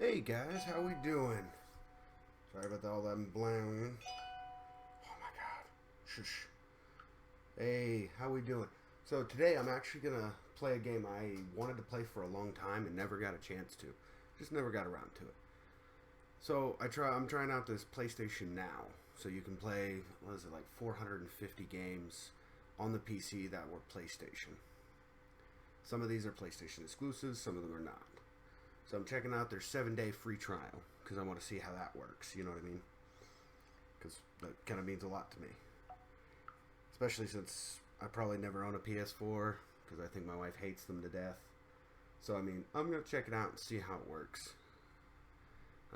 Hey guys, how we doing? Sorry about all that blaring. Oh my god. Shush. Hey, how we doing? So today I'm actually gonna play a game I wanted to play for a long time and never got a chance to. Just never got around to it. So I'm trying out this PlayStation Now. So you can play, what is it, like 450 games on the PC that were PlayStation. Some of these are PlayStation exclusives, some of them are not. So I'm checking out their 7-day free trial because I want to see how that works. You know what I mean? Because that kind of means a lot to me. Especially since I probably never own a PS4 because I think my wife hates them to death. So, I mean, I'm going to check it out and see how it works.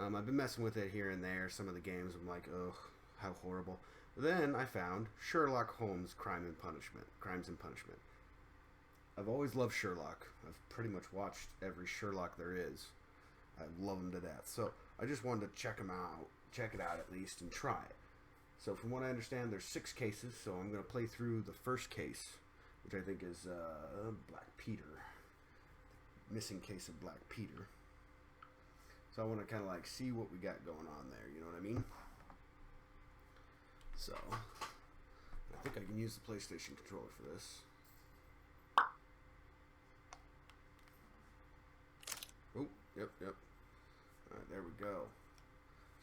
I've been messing with it here and there. Some of the games I'm like, ugh, how horrible. Then I found Sherlock Holmes Crimes and Punishment. I've always loved Sherlock. I've pretty much watched every Sherlock there is. I love him to death. So I just wanted to check it out at least, and try it. So from what I understand, there's 6 cases. So I'm going to play through the first case, which I think is Black Peter. Missing case of Black Peter. So I want to kind of like see what we got going on there. You know what I mean? So I think I can use the PlayStation controller for this. Oh, yep. Alright, there we go.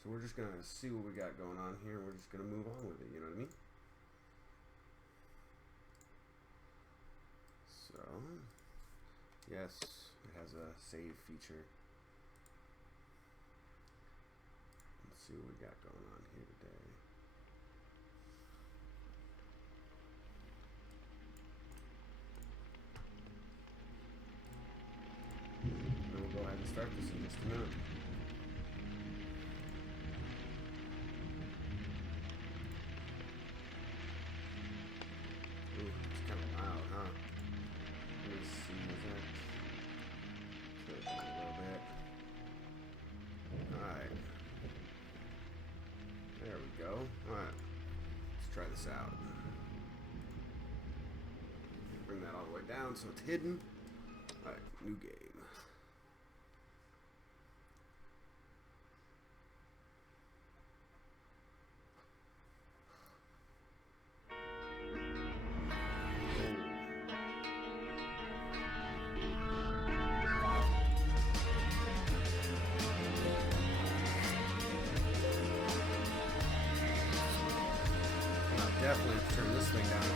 So we're just going to see what we got going on here. We're just going to move on with it, you know what I mean? So, yes, it has a save feature. Let's see what we got going on here today. We'll go ahead and start this in just a minute. Ooh, it's kind of loud, huh? Let me see, is that... Turn it down a little bit. Alright. There we go. Alright. Let's try this out. Bring that all the way down so it's hidden. Alright, new game. Definitely have to turn this thing down a bit.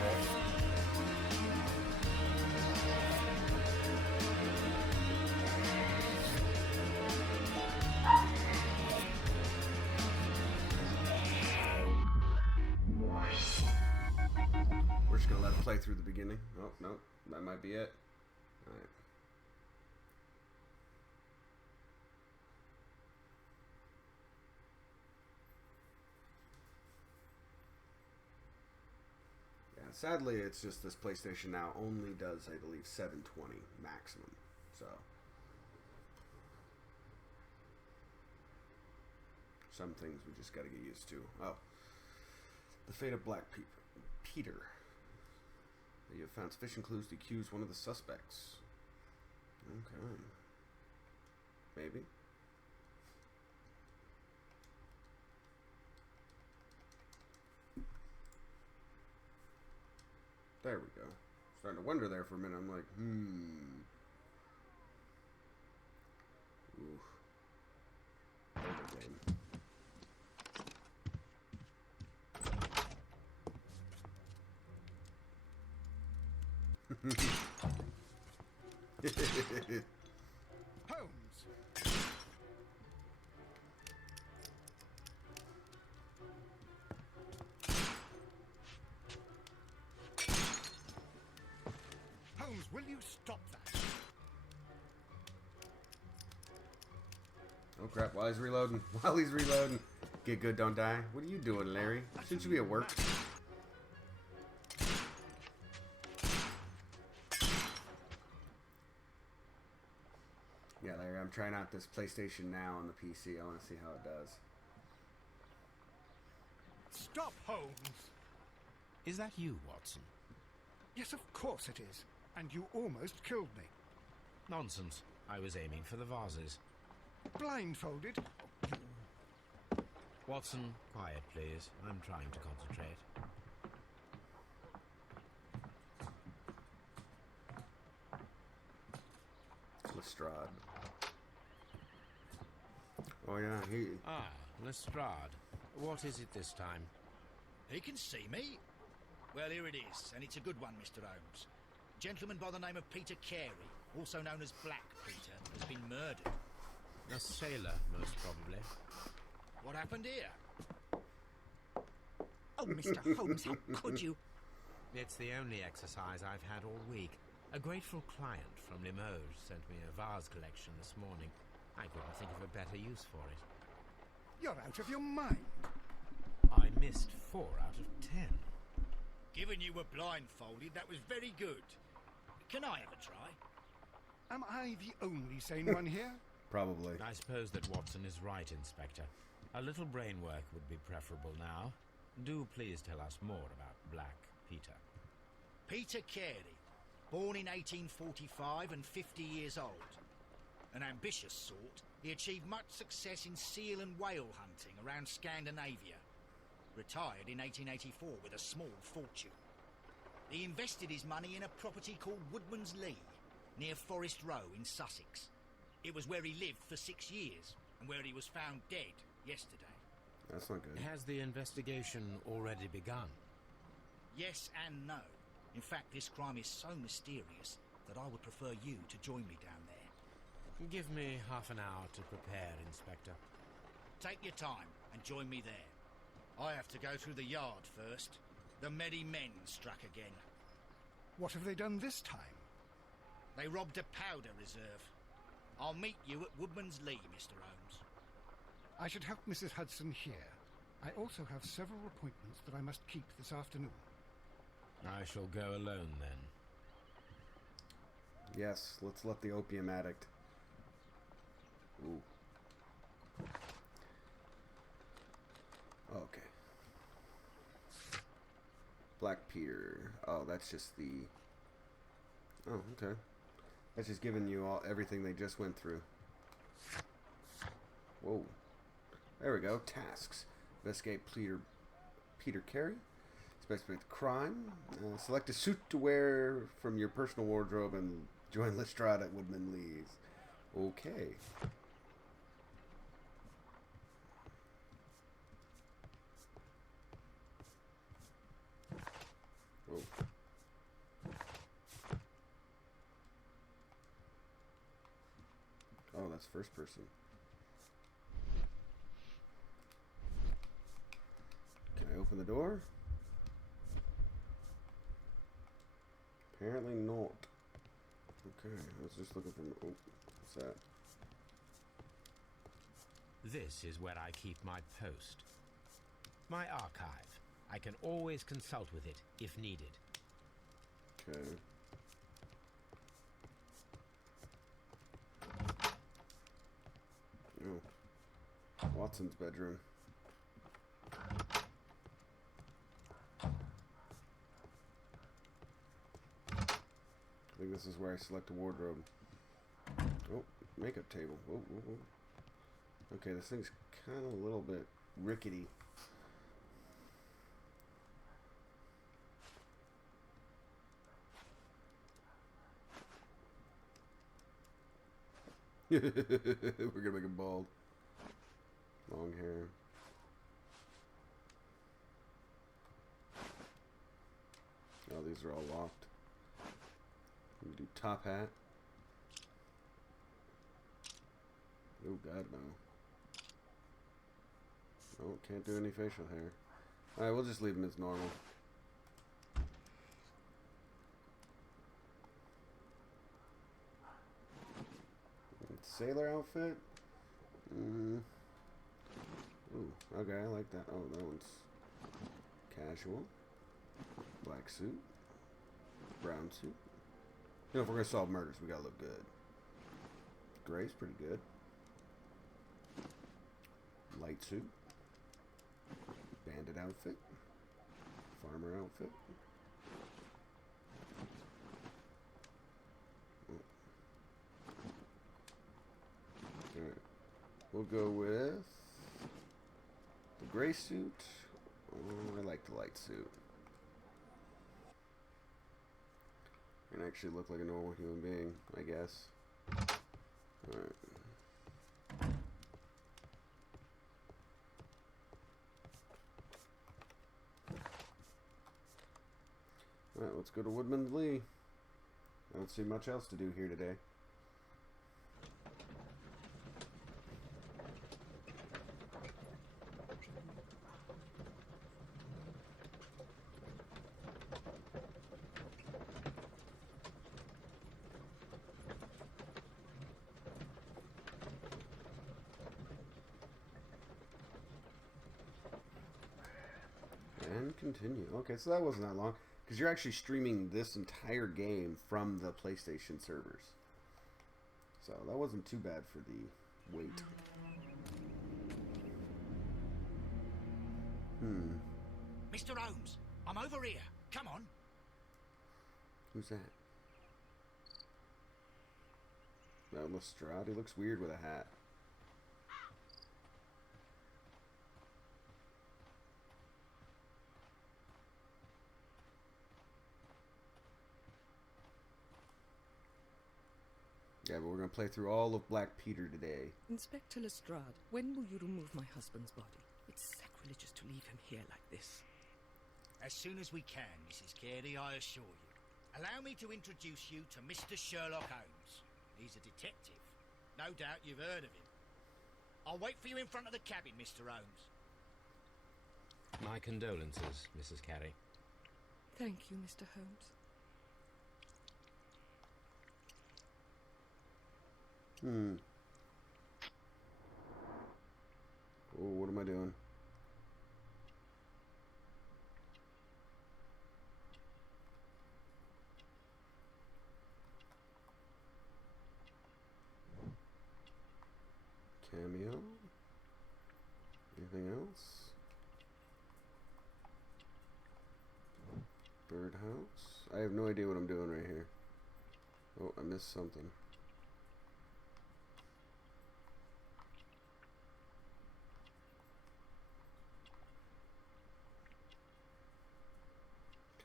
We're just going to let it play through the beginning. Oh, no. That might be it. Alright. Sadly, it's just this PlayStation Now only does, I believe, 720 maximum. So, some things we just got to get used to. Oh, the fate of Black Peter. You have found sufficient clues to accuse one of the suspects. Okay. Maybe. There we go. Starting to wonder there for a minute. I'm like, Oof. Older game. Holmes! Holmes, will you stop that? Oh crap, while he's reloading. Get good, don't die. What are you doing, Larry? Shouldn't you be at work? Yeah, Larry, I'm trying out this PlayStation Now on the PC. I want to see how it does. Stop, Holmes! Is that you, Watson? Yes, of course it is. And you almost killed me. Nonsense. I was aiming for the vases. Blindfolded? Watson, quiet, please. I'm trying to concentrate. Lestrade. Oh yeah, he... Ah, Lestrade. What is it this time? He can see me. Well, here it is, and it's a good one, Mr. Holmes. A gentleman by the name of Peter Carey, also known as Black Peter, has been murdered. A sailor, most probably. What happened here? Oh, Mr. Holmes, how could you? It's the only exercise I've had all week. A grateful client from Limoges sent me a vase collection this morning. I couldn't think of a better use for it. You're out of your mind. I missed 4 out of 10. Given you were blindfolded, that was very good. Can I have a try? Am I the only sane one here? Probably. I suppose that Watson is right, Inspector. A little brain work would be preferable now. Do please tell us more about Black Peter. Peter Carey, born in 1845 and 50 years old. An ambitious sort, he achieved much success in seal and whale hunting around Scandinavia. Retired in 1884 with a small fortune. He invested his money in a property called Woodman's Lee, near Forest Row in Sussex. It was where he lived for 6 years, and where he was found dead yesterday. That's not good. Has the investigation already begun? Yes and no. In fact, this crime is so mysterious that I would prefer you to join me down there. Give me half an hour to prepare, Inspector. Take your time and join me there. I have to go through the yard first. The merry men struck again. What have they done this time? They robbed a powder reserve. I'll meet you at Woodman's Lee, Mr. Holmes. I should help Mrs. Hudson here. I also have several appointments that I must keep this afternoon. I shall go alone, then. Yes, let's let the opium addict. Ooh. Okay. Black Peter. Oh, that's just the... Oh, okay. That's just giving you everything they just went through. Whoa. There we go. Tasks. Investigate Peter Carey. Suspect crime. Select a suit to wear from your personal wardrobe and join Lestrade at Woodman Lee's. Okay. Whoa. Oh, that's first person. Can I open the door? Apparently not. Okay, I was just looking for... Oh, what's that? This is where I keep my post. My archive. I can always consult with it if needed. Okay. Oh. Watson's bedroom. I think this is where I select a wardrobe. Oh, makeup table. Whoa, whoa, whoa. Okay, this thing's kind of a little bit rickety. We're gonna make him bald. Long hair. Oh, these are all locked. We can do top hat. Oh god, no. Oh, can't do any facial hair. Alright, we'll just leave him as normal. Sailor outfit? Ooh, okay, I like that. Oh, that one's casual. Black suit. Brown suit. You know, if we're gonna solve murders, we gotta look good. Gray's pretty good. Light suit. Bandit outfit. Farmer outfit. Alright. We'll go with the gray suit. Oh, I like the light suit. And actually look like a normal human being, I guess. Alright. Alright, let's go to Woodman's Lee. I don't see much else to do here today. And continue. Okay, so that wasn't that long. Because you're actually streaming this entire game from the PlayStation servers. So that wasn't too bad for the wait. Mr. Holmes, I'm over here. Come on. Who's that? No, Lestrade. He looks weird with a hat. Yeah, but we're going to play through all of Black Peter today. Inspector Lestrade, when will you remove my husband's body? It's sacrilegious to leave him here like this. As soon as we can, Mrs. Carey, I assure you. Allow me to introduce you to Mr. Sherlock Holmes. He's a detective. No doubt you've heard of him. I'll wait for you in front of the cabin, Mr. Holmes. My condolences, Mrs. Carey. Thank you, Mr. Holmes. Oh, what am I doing? Cameo? Anything else? Birdhouse? I have no idea what I'm doing right here. Oh, I missed something.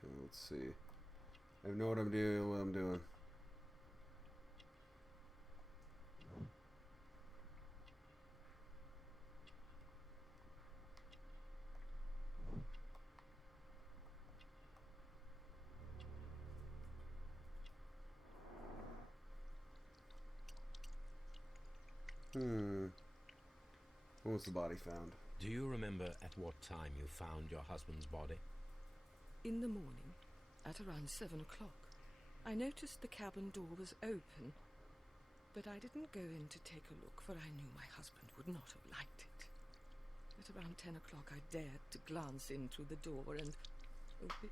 Okay, let's see. I know what I'm doing. When was the body found? Do you remember at what time you found your husband's body? In the morning, at around 7 o'clock. I noticed the cabin door was open, but I didn't go in to take a look, for I knew my husband would not have liked it. At around 10 o'clock, I dared to glance in through the door and... oh dear.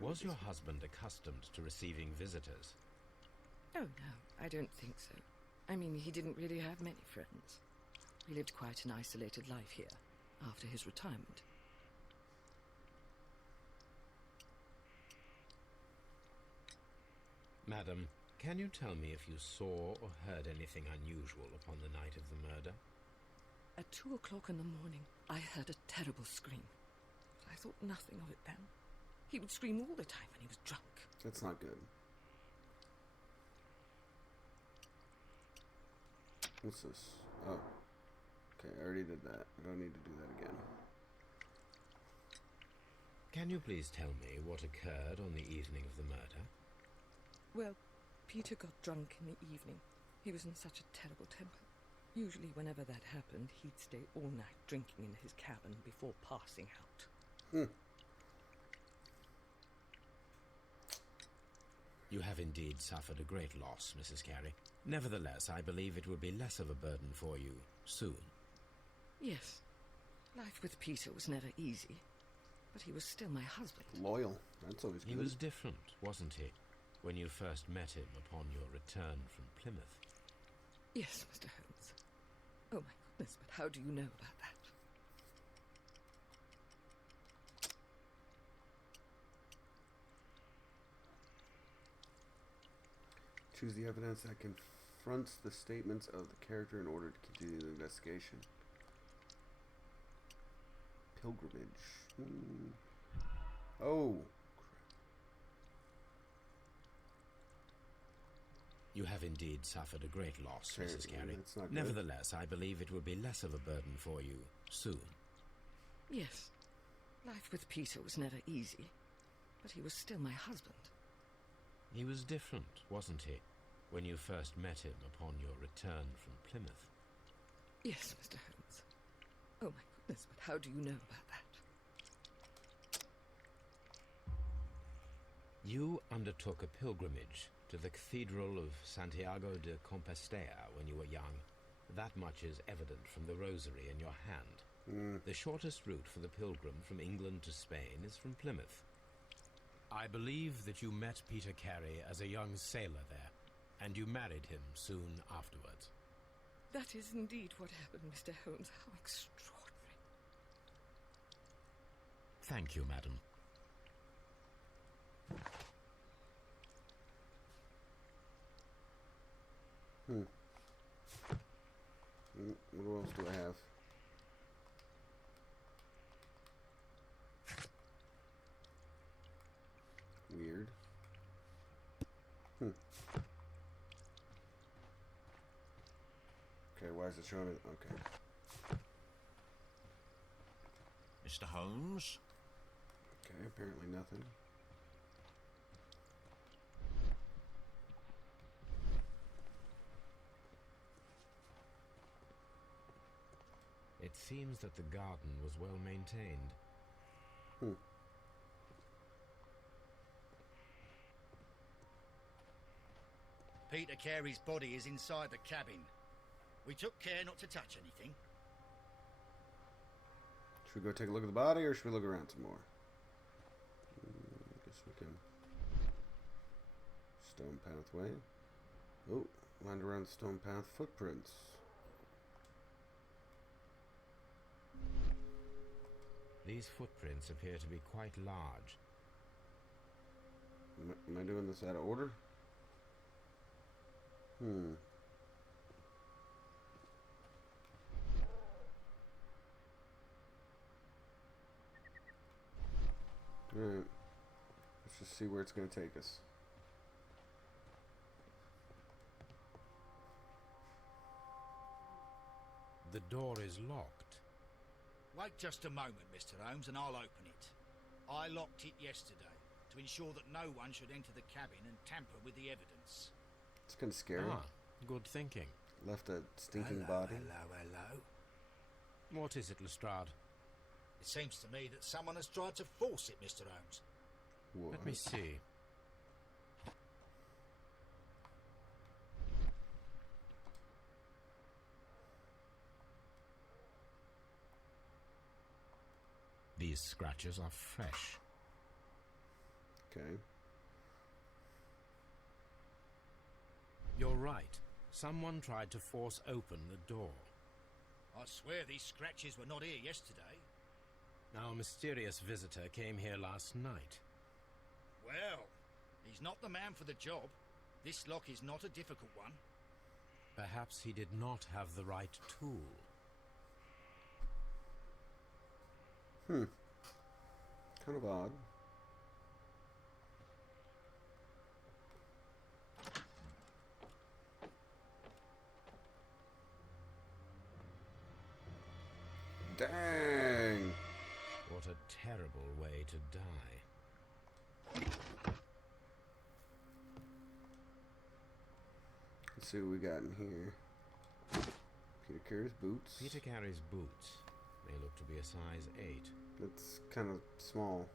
Was your husband accustomed to receiving visitors? Oh, no, I don't think so. I mean, he didn't really have many friends. He lived quite an isolated life here, after his retirement. Madam, can you tell me if you saw or heard anything unusual upon the night of the murder? At 2 o'clock in the morning, I heard a terrible scream. But I thought nothing of it then. He would scream all the time when he was drunk. That's not good. What's this? Oh. Okay, I already did that. I don't need to do that again. Can you please tell me what occurred on the evening of the murder? Well, Peter got drunk in the evening. He was in such a terrible temper. Usually whenever that happened, he'd stay all night drinking in his cabin before passing out. You have indeed suffered a great loss, Mrs. Carey. Nevertheless, I believe it will be less of a burden for you soon. Yes. Life with Peter was never easy, but he was still my husband. Loyal. That's always good. He was different, wasn't he, when you first met him upon your return from Plymouth? Yes, Mr. Holmes. Oh, my goodness, but how do you know about that? Choose the evidence that confronts the statements of the character in order to continue the investigation. Pilgrimage. Oh. You have indeed suffered a great loss, Mrs. Carey. That's not good. Nevertheless, I believe it will be less of a burden for you soon. Yes. Life with Peter was never easy, but he was still my husband. He was different, wasn't he, when you first met him upon your return from Plymouth? Yes, Mr. Holmes. Oh, my goodness, but how do you know about that? You undertook a pilgrimage to the Cathedral of Santiago de Compostela when you were young. That much is evident from the rosary in your hand. The shortest route for the pilgrim from England to Spain is from Plymouth. I believe that you met Peter Carey as a young sailor there, and you married him soon afterwards. That is indeed what happened, Mr. Holmes. How extraordinary. Thank you, madam. What else do I have? Weird. Okay, why is it showing it? Okay. Mr. Holmes? Okay, apparently nothing. It seems that the garden was well maintained. Peter Carey's body is inside the cabin. We took care not to touch anything. Should we go take a look at the body, or should we look around some more? I guess we can. Stone pathway. Oh, lined around the stone path footprints. These footprints appear to be quite large. Am I doing this out of order? Alright. Let's just see where it's going to take us. The door is locked. Wait just a moment, Mr. Holmes, and I'll open it. I locked it yesterday to ensure that no one should enter the cabin and tamper with the evidence. It's kind of scary. Good thinking. Left a stinking body. Hello. What is it, Lestrade? It seems to me that someone has tried to force it, Mr. Holmes. What? Let me see. These scratches are fresh. Okay. You're right. Someone tried to force open the door. I swear these scratches were not here yesterday. Our mysterious visitor came here last night. Well, he's not the man for the job. This lock is not a difficult one. Perhaps he did not have the right tool. Kind of odd. Dang! What a terrible way to die. Let's see what we got in here. Peter Carey's boots. Peter Carey's boots. They look to be a size 8. That's kind of small.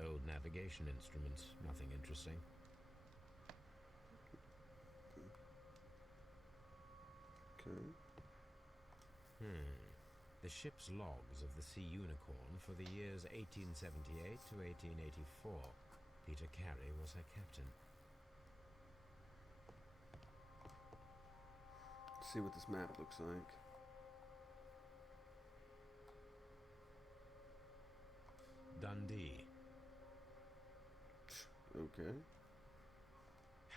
Old navigation instruments. Nothing interesting. Okay. The ship's logs of the Sea Unicorn for the years 1878 to 1884. Peter Carey was her captain. Let's see what this map looks like. Dundee. Okay.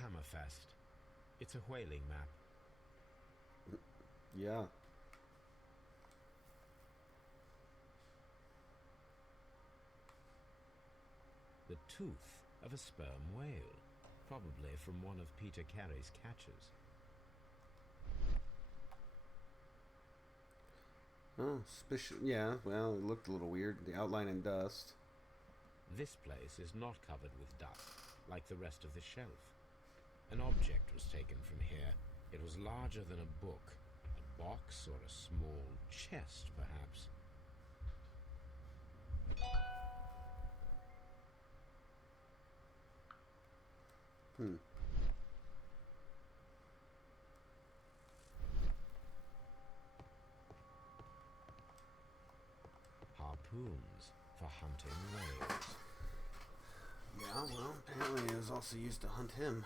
Hammerfest. It's a whaling map. Yeah. The tooth of a sperm whale, probably from one of Peter Carey's catches. Oh, suspicious. Yeah, well, it looked a little weird. The outline in dust. This place is not covered with dust, like the rest of the shelf. An object was taken from here. It was larger than a book. A box or a small chest, perhaps. Harpoons for hunting whales. Yeah, well, apparently it was also used to hunt him.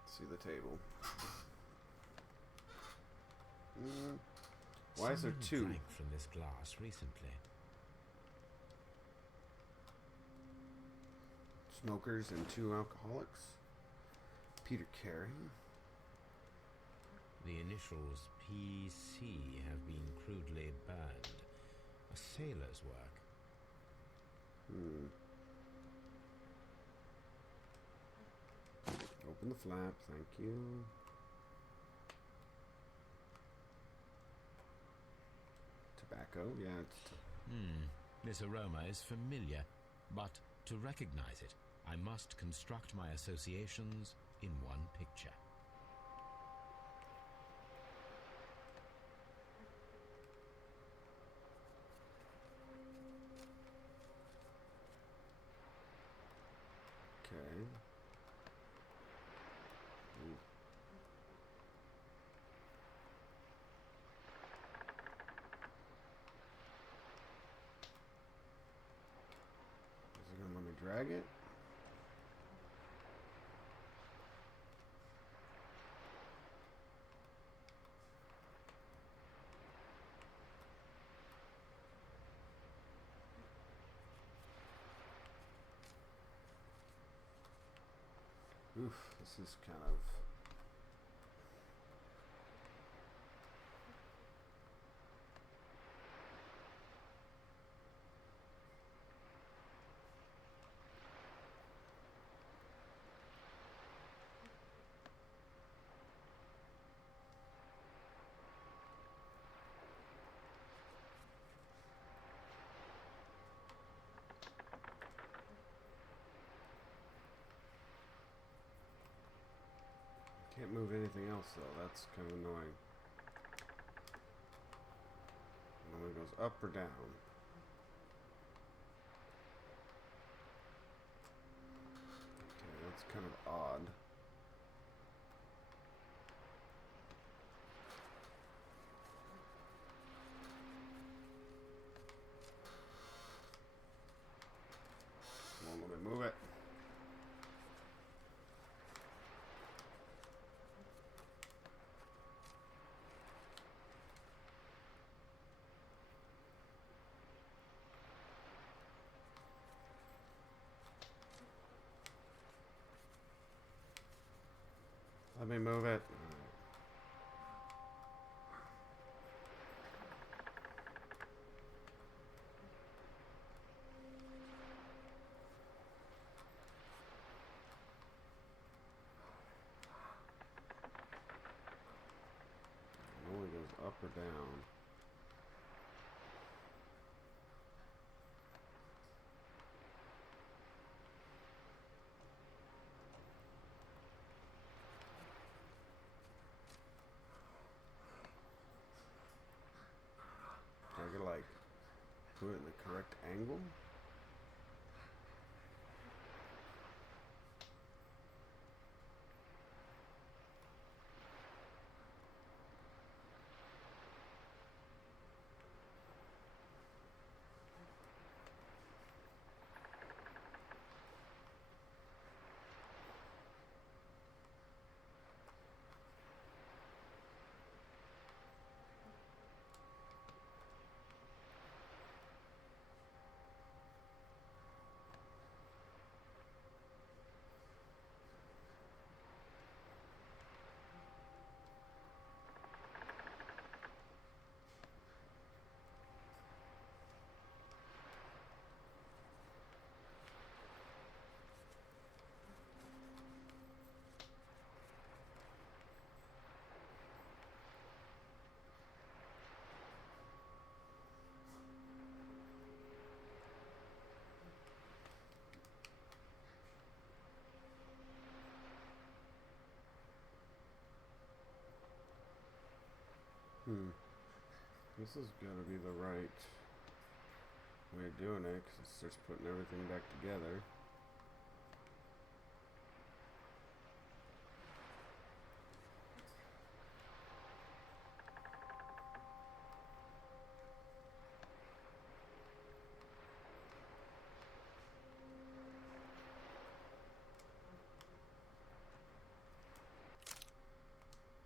Let's see the table. Why is there Someone two? drank from this glass recently. Smokers and two alcoholics. Peter Carey. The initials PC have been crudely burned. A sailor's work. Open the flap, thank you. Tobacco, yeah, it's... This aroma is familiar, but to recognize it, I must construct my associations in one picture. Okay. Is it gonna let me drag it? Oof, this is kind of... Can't move anything else though, that's kind of annoying. It only goes up or down. Okay, that's kind of odd. Come on, let me move it. Let me move it. It only goes up or down. I gotta like put it in the correct angle. This is gonna be the right way of doing it, because it starts putting everything back together.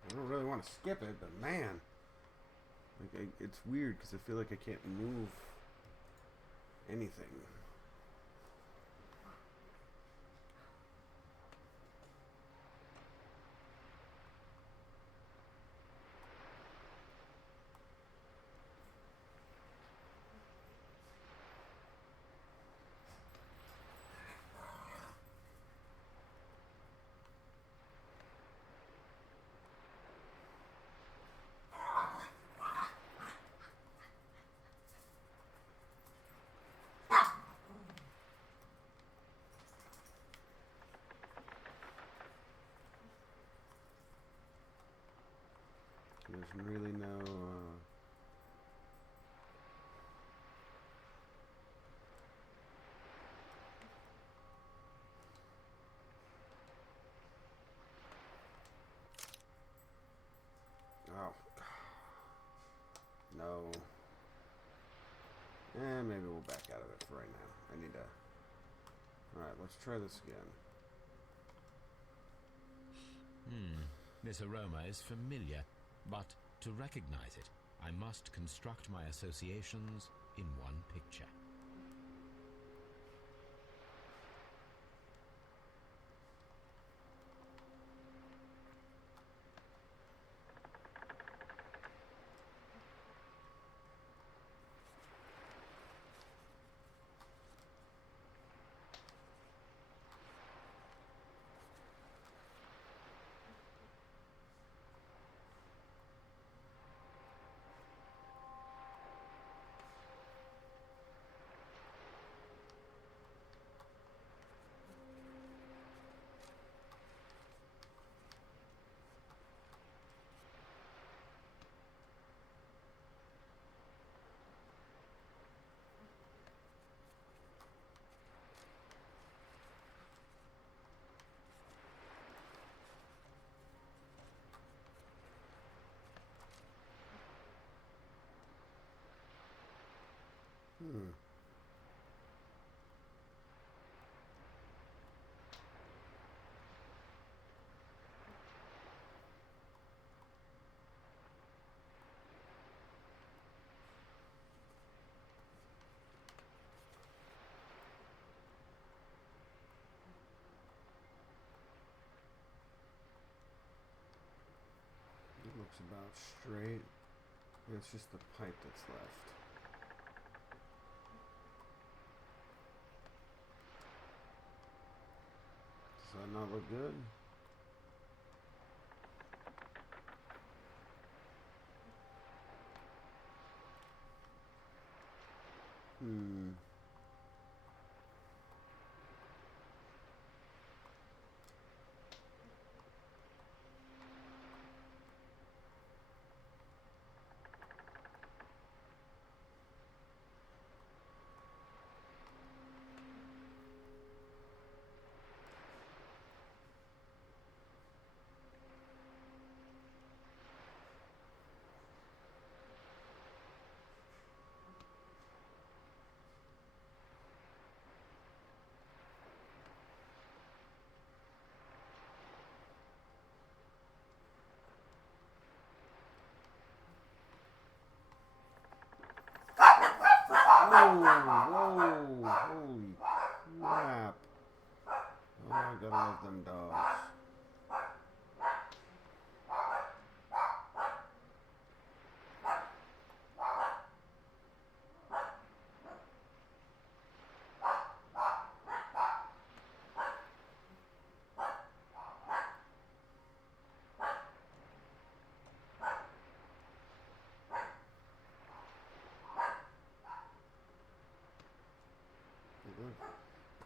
I don't really want to skip it, but man, like it's weird because I feel like I can't move anything. There's really no oh no. Maybe we'll back out of it for right now. I need to. Alright, let's try this again. This aroma is familiar, but to recognize it, I must construct my associations in one picture. It looks about straight. It's just the pipe that's left. Does that not look good? Whoa, holy crap. Oh, I gotta love them dogs.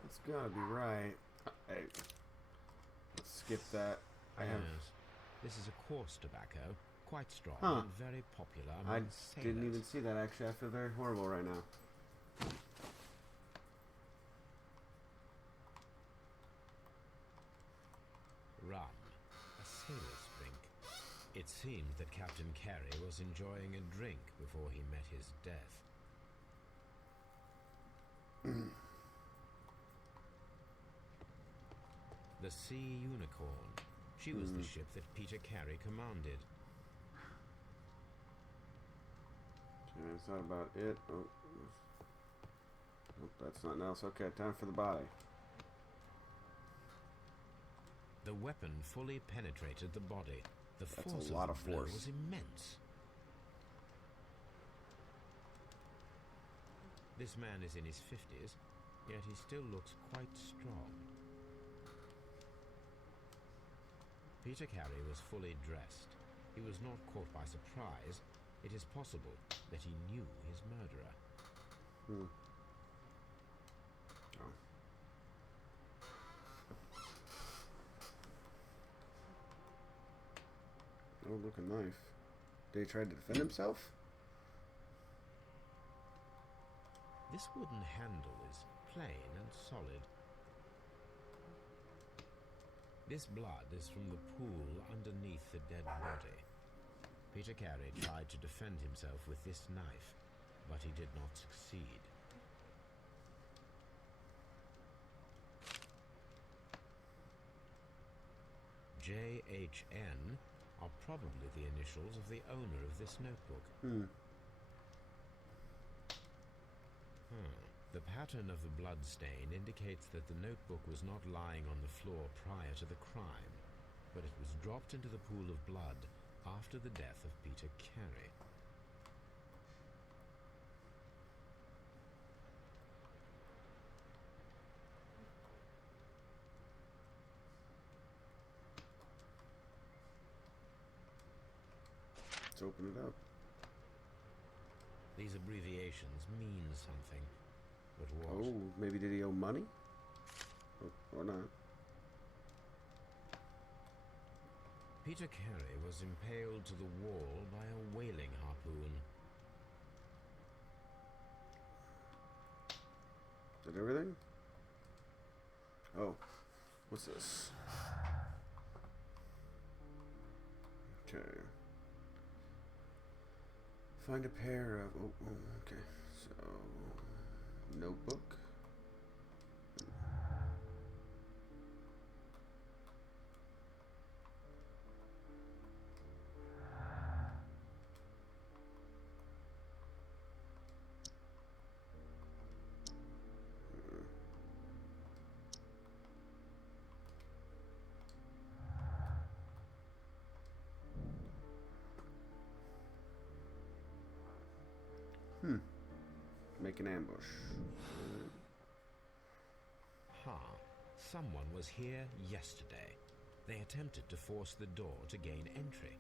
It's gotta be right. Hey, let's skip that. I have. Yes. This is a coarse tobacco, Quite strong Huh. and very popular I among didn't sailors. even see that, actually. I feel very horrible right now. Rum, a sailor's drink. It seemed that Captain Carey was enjoying a drink before he met his death. The Sea Unicorn. She was the ship that Peter Carey commanded. Okay, is that about it? Oh, nope, that's nothing else. Okay, time for the body. The weapon fully penetrated the body. The That's force a lot of of the blow force. was immense. This man is in his 50s, yet he still looks quite strong. Peter Carey was fully dressed. He was not caught by surprise. It is possible that he knew his murderer. Oh. Oh, look, a knife. Did he try to defend himself? This wooden handle is plain and solid. This blood is from the pool underneath the dead body. Peter Carey tried to defend himself with this knife, but he did not succeed. JHN are probably the initials of the owner of this notebook. The pattern of the blood stain indicates that the notebook was not lying on the floor prior to the crime, but it was dropped into the pool of blood after the death of Peter Carey. Let's open it up. These abbreviations mean something, but what? Oh, maybe did he owe money? Or not? Peter Carey was impaled to the wall by a whaling harpoon. Is that everything? Oh, what's this? Okay. Find a pair of... Oh, okay. So, notebook. Make an ambush. Someone was here yesterday. They attempted to force the door to gain entry.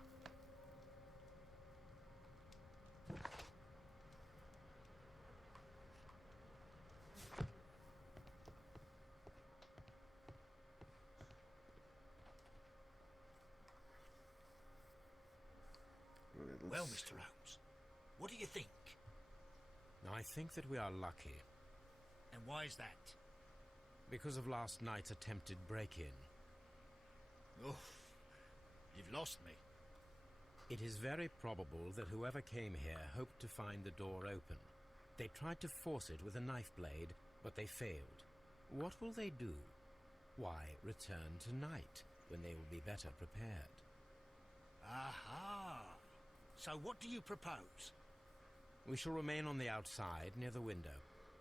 Well, Mr. Holmes, what do you think? I think that we are lucky. And why is that? Because of last night's attempted break-in. Oh, you've lost me. It is very probable that whoever came here hoped to find the door open. They tried to force it with a knife blade, but they failed. What will they do? Why, return tonight, when they will be better prepared. Aha! So what do you propose? We shall remain on the outside, near the window,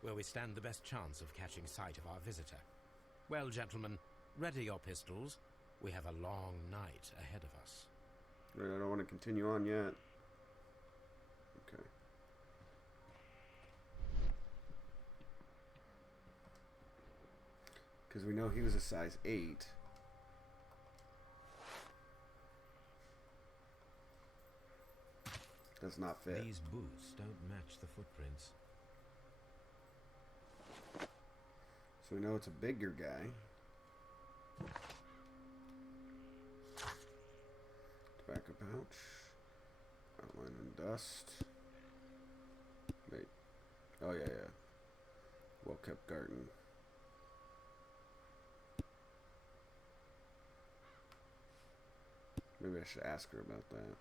where we stand the best chance of catching sight of our visitor. Well, gentlemen, ready your pistols. We have a long night ahead of us. Right, I don't want to continue on yet. Okay. Because we know he was a size 8. Does not fit. These boots don't match the footprints. So we know it's a bigger guy. Tobacco pouch. Outline and dust. Wait. Oh, yeah. Well-kept garden. Maybe I should ask her about that.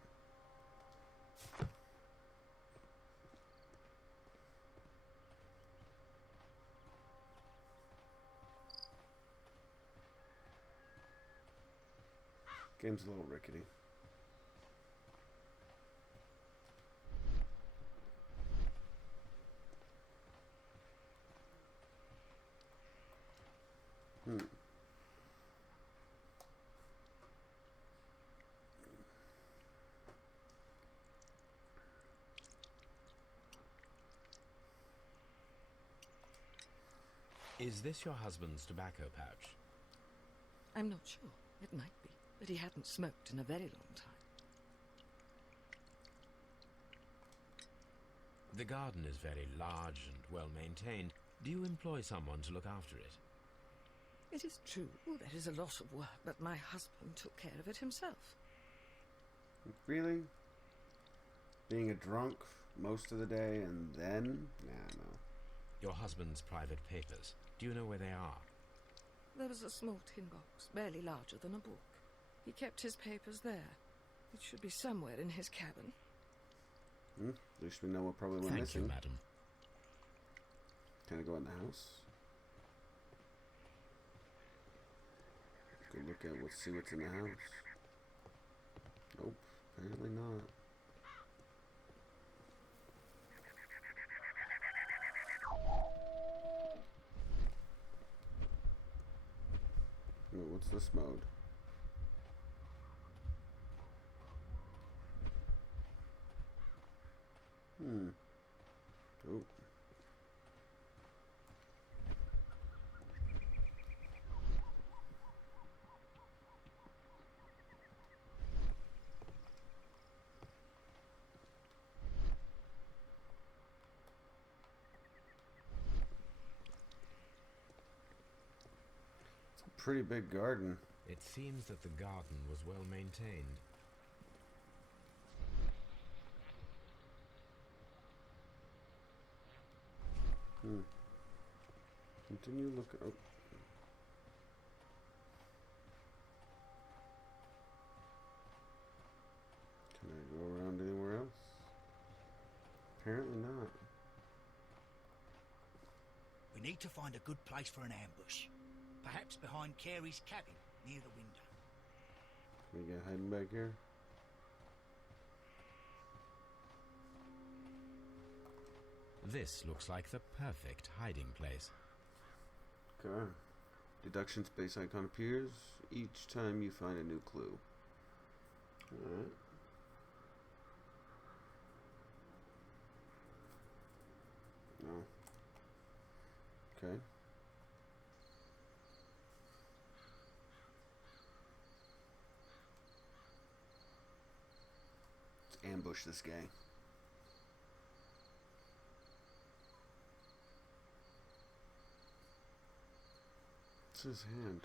Game's a little rickety. Is this your husband's tobacco pouch? I'm not sure. It might be, but he hadn't smoked in a very long time. The garden is very large and well maintained. Do you employ someone to look after it? It is true, there is a lot of work, but my husband took care of it himself. Really? Being a drunk most of the day and then? Nah, no. Your husband's private papers. Do you know where they are? There was a small tin box, barely larger than a book. He kept his papers there. It should be somewhere in his cabin. At least we know what probably went Thank missing. you, madam. Can I go in the house? Go look at see what's in the house. Nope, apparently not. Wait, what's this mode? Oh. It's a pretty big garden. It seems that the garden was well maintained. Continue looking. Oh. Can I go around anywhere else? Apparently not. We need to find a good place for an ambush. Perhaps behind Carey's cabin, near the window. Can we get hiding back here? This looks like the perfect hiding place. Okay. Deduction space icon appears each time you find a new clue. Alright. No. Okay. Let's ambush this guy. What's his hand?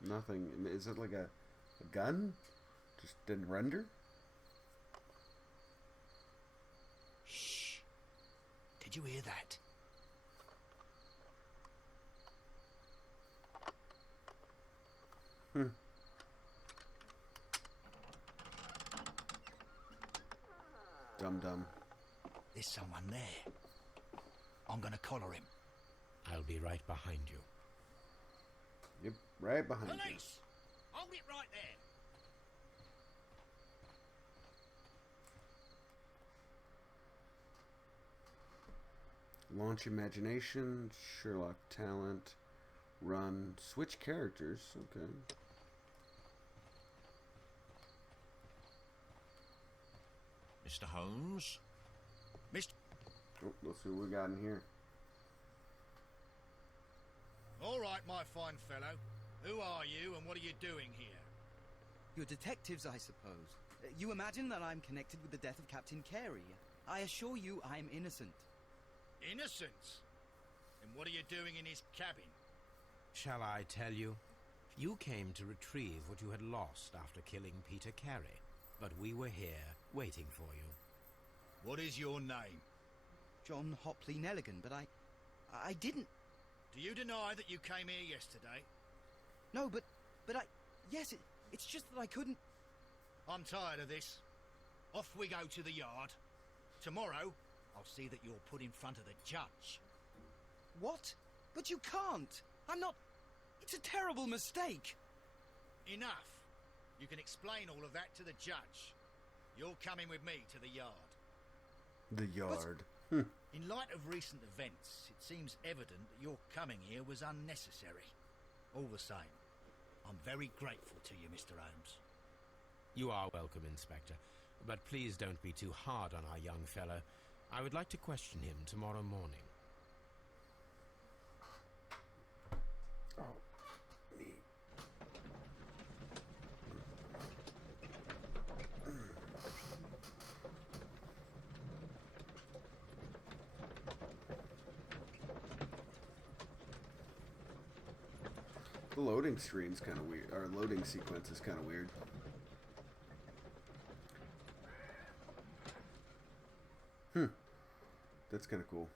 Nothing. Is it like a gun? Just didn't render? Shh. Did you hear that? Dum-dum. There's someone there. I'm gonna collar him. I'll be right behind you. Yep, right behind you. Police! Hold it right there. Launch imagination, Sherlock talent, run, switch characters. Okay. Mr. Holmes? Mr. Oh, let's see what we got in here. All right, my fine fellow. Who are you and what are you doing here? You're detectives, I suppose. You imagine that I'm connected with the death of Captain Carey. I assure you I'm innocent. Innocence? And what are you doing in his cabin? Shall I tell you? You came to retrieve what you had lost after killing Peter Carey, but we were here waiting for you. What is your name? John Hopley Nelligan, but I didn't... Do you deny that you came here yesterday? No, but yes, it's just that I couldn't... I'm tired of this. Off we go to the yard. Tomorrow, I'll see that you're put in front of the judge. What? But you can't! I'm not... It's a terrible mistake! Enough. You can explain all of that to the judge. You're coming with me to the yard. The yard. In light of recent events, it seems evident that your coming here was unnecessary. All the same, I'm very grateful to you, Mr. Holmes. You are welcome, Inspector. But please don't be too hard on our young fellow. I would like to question him tomorrow morning. Oh, neat. The loading screen's kind of weird. Our loading sequence is kind of weird. That's kind of cool.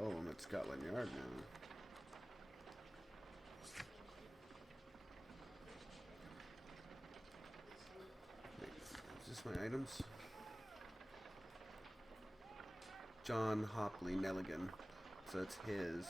Oh, I'm at Scotland Yard now. Wait, is this my items? John Hopley Nelligan. So that's his.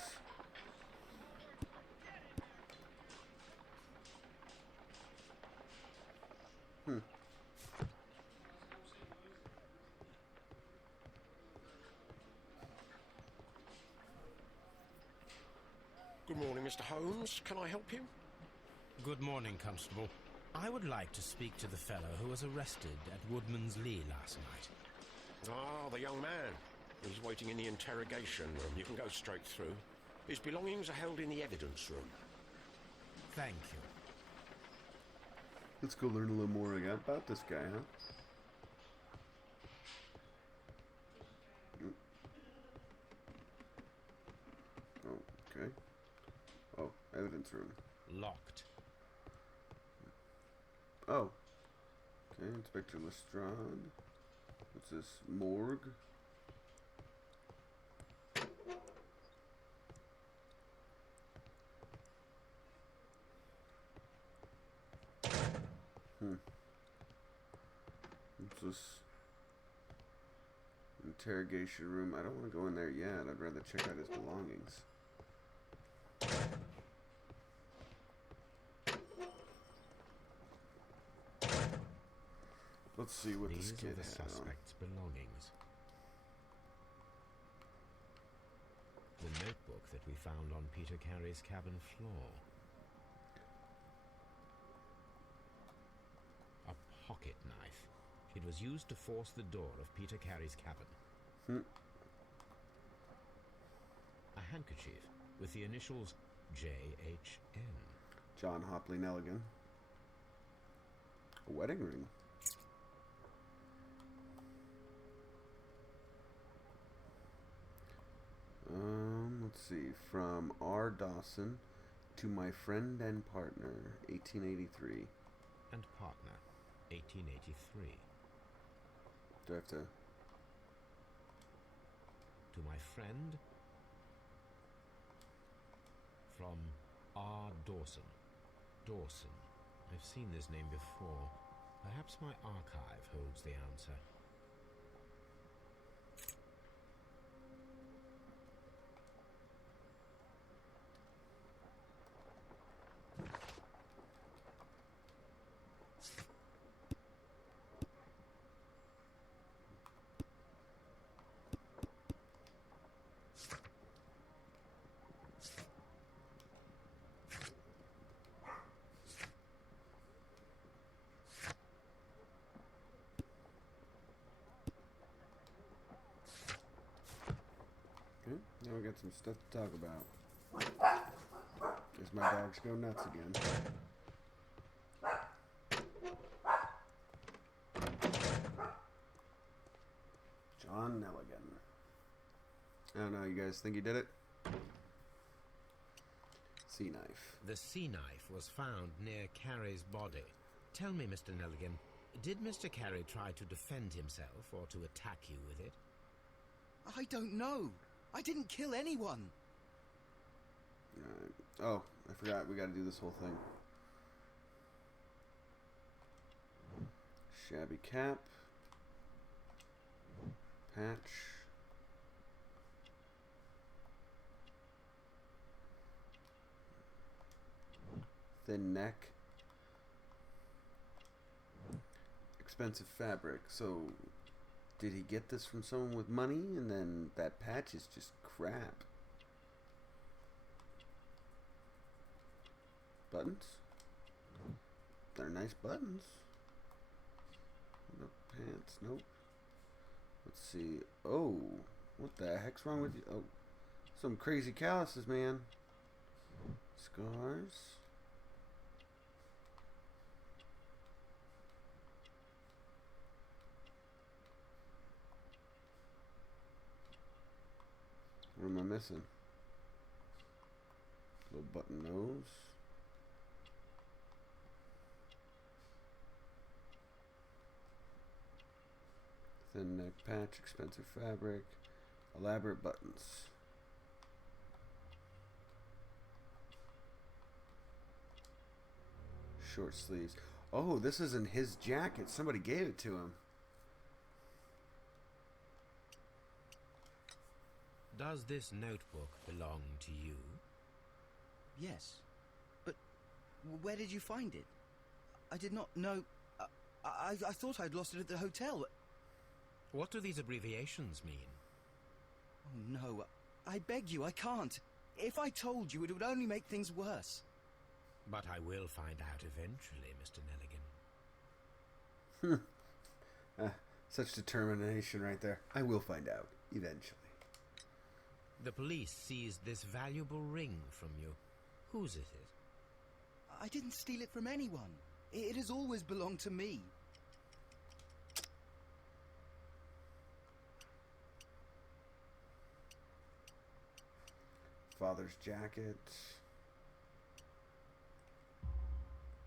Good morning, Mr. Holmes. Can I help you? Good morning, Constable. I would like to speak to the fellow who was arrested at Woodman's Lee last night. Ah, the young man. He's waiting in the interrogation room. You can go straight through. His belongings are held in the evidence room. Thank you. Let's go learn a little more about this guy, huh? Oh, okay. Oh, evidence room. Locked. Oh. Okay, Inspector Lestrade. What's this? Morgue? What's this? Interrogation room. I don't want to go in there yet. I'd rather check out his belongings. Let's see what this These kid are the had on. suspect's belongings. The notebook that we found on Peter Carey's cabin floor. A pocket knife. It was used to force the door of Peter Carey's cabin. A handkerchief with the initials J.H.N. John Hopley Nelligan. A wedding ring. Let's see. From R. Dawson to my friend and partner, 1883. And partner, 1883. Do I have to... To my friend, from R. Dawson. Dawson. I've seen this name before. Perhaps my archive holds the answer. Okay, now we got some stuff to talk about. Guess my dogs go nuts again. John Nelligan. I don't know, you guys think he did it? Sea knife. The sea knife was found near Carey's body. Tell me, Mr. Nelligan, did Mr. Carey try to defend himself or to attack you with it? I don't know. I didn't kill anyone. Oh, I forgot. We got to do this whole thing. Shabby cap. Patch. Thin neck. Expensive fabric. So, did he get this from someone with money? And then that patch is just crap. Buttons? They're nice buttons. The pants, nope. Let's see. Oh, what the heck's wrong with you? Oh, some crazy calluses, man. Scars. What am I missing? Little button nose. Thin neck patch, expensive fabric, elaborate buttons. Short sleeves. Oh, this isn't his jacket. Somebody gave it to him. Does this notebook belong to you? Yes. But where did you find it? I did not know. I thought I'd lost it at the hotel. What do these abbreviations mean? Oh, no. I beg you, I can't. If I told you, it would only make things worse. But I will find out eventually, Mr. Nelligan. Such determination right there. I will find out eventually. The police seized this valuable ring from you. Whose is it? I didn't steal it from anyone. It has always belonged to me. Father's jacket.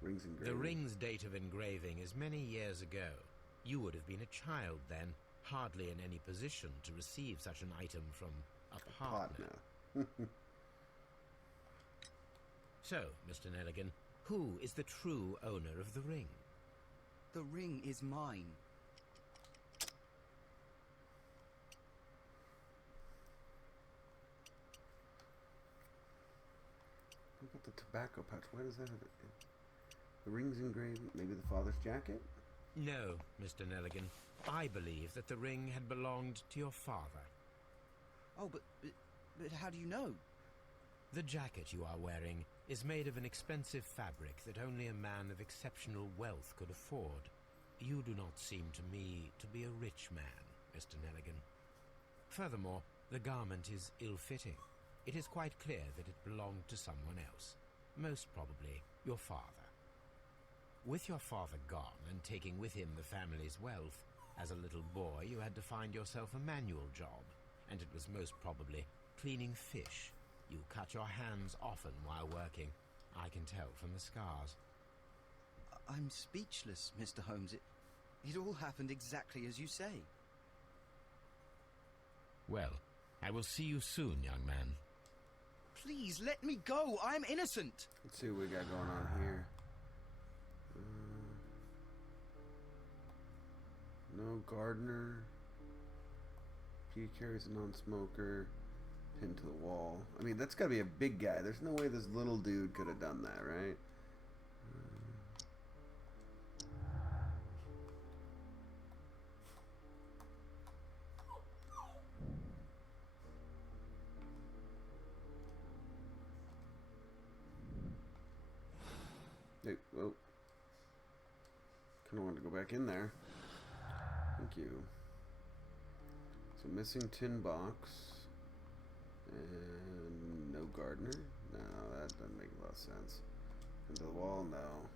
Rings engraving. The ring's date of engraving is many years ago. You would have been a child then, hardly in any position to receive such an item from a partner. So, Mr. Nelligan, who is the true owner of the ring? The ring is mine. What about the tobacco pouch? Why does that have it? The ring's engraved. Maybe the father's jacket? No, Mr. Nelligan. I believe that the ring had belonged to your father. Oh, but how do you know? The jacket you are wearing is made of an expensive fabric that only a man of exceptional wealth could afford. You do not seem to me to be a rich man, Mr. Nelligan. Furthermore, the garment is ill-fitting. It is quite clear that it belonged to someone else, most probably your father. With your father gone and taking with him the family's wealth, as a little boy you had to find yourself a manual job, and it was most probably cleaning fish. You cut your hands often while working. I can tell from the scars. I'm speechless, Mr. Holmes. It all happened exactly as you say. Well, I will see you soon, young man. Please, let me go. I'm innocent. Let's see what we got going on here. No gardener. He carries a non-smoker. Pinned to the wall. I mean, that's gotta be a big guy. There's no way this little dude could have done that, right? Hey, whoa. Kinda wanted to go back in there. Thank you. So missing tin box. And no gardener? No, that doesn't make a lot of sense. Into the wall? No.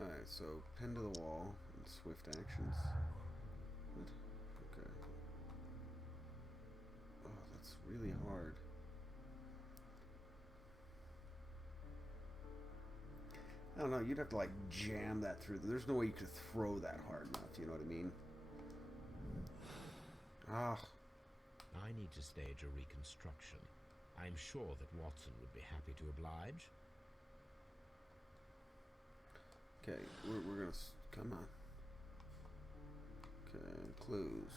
Alright, so pinned to the wall and Swift actions. What? Okay. Oh, that's really hard. I don't know, you'd have to like jam that through. There's no way you could throw that hard enough, you know what I mean? Ah. I need to stage a reconstruction. I'm sure that Watson would be happy to oblige. Okay, we're gonna... Come on. Okay, clues.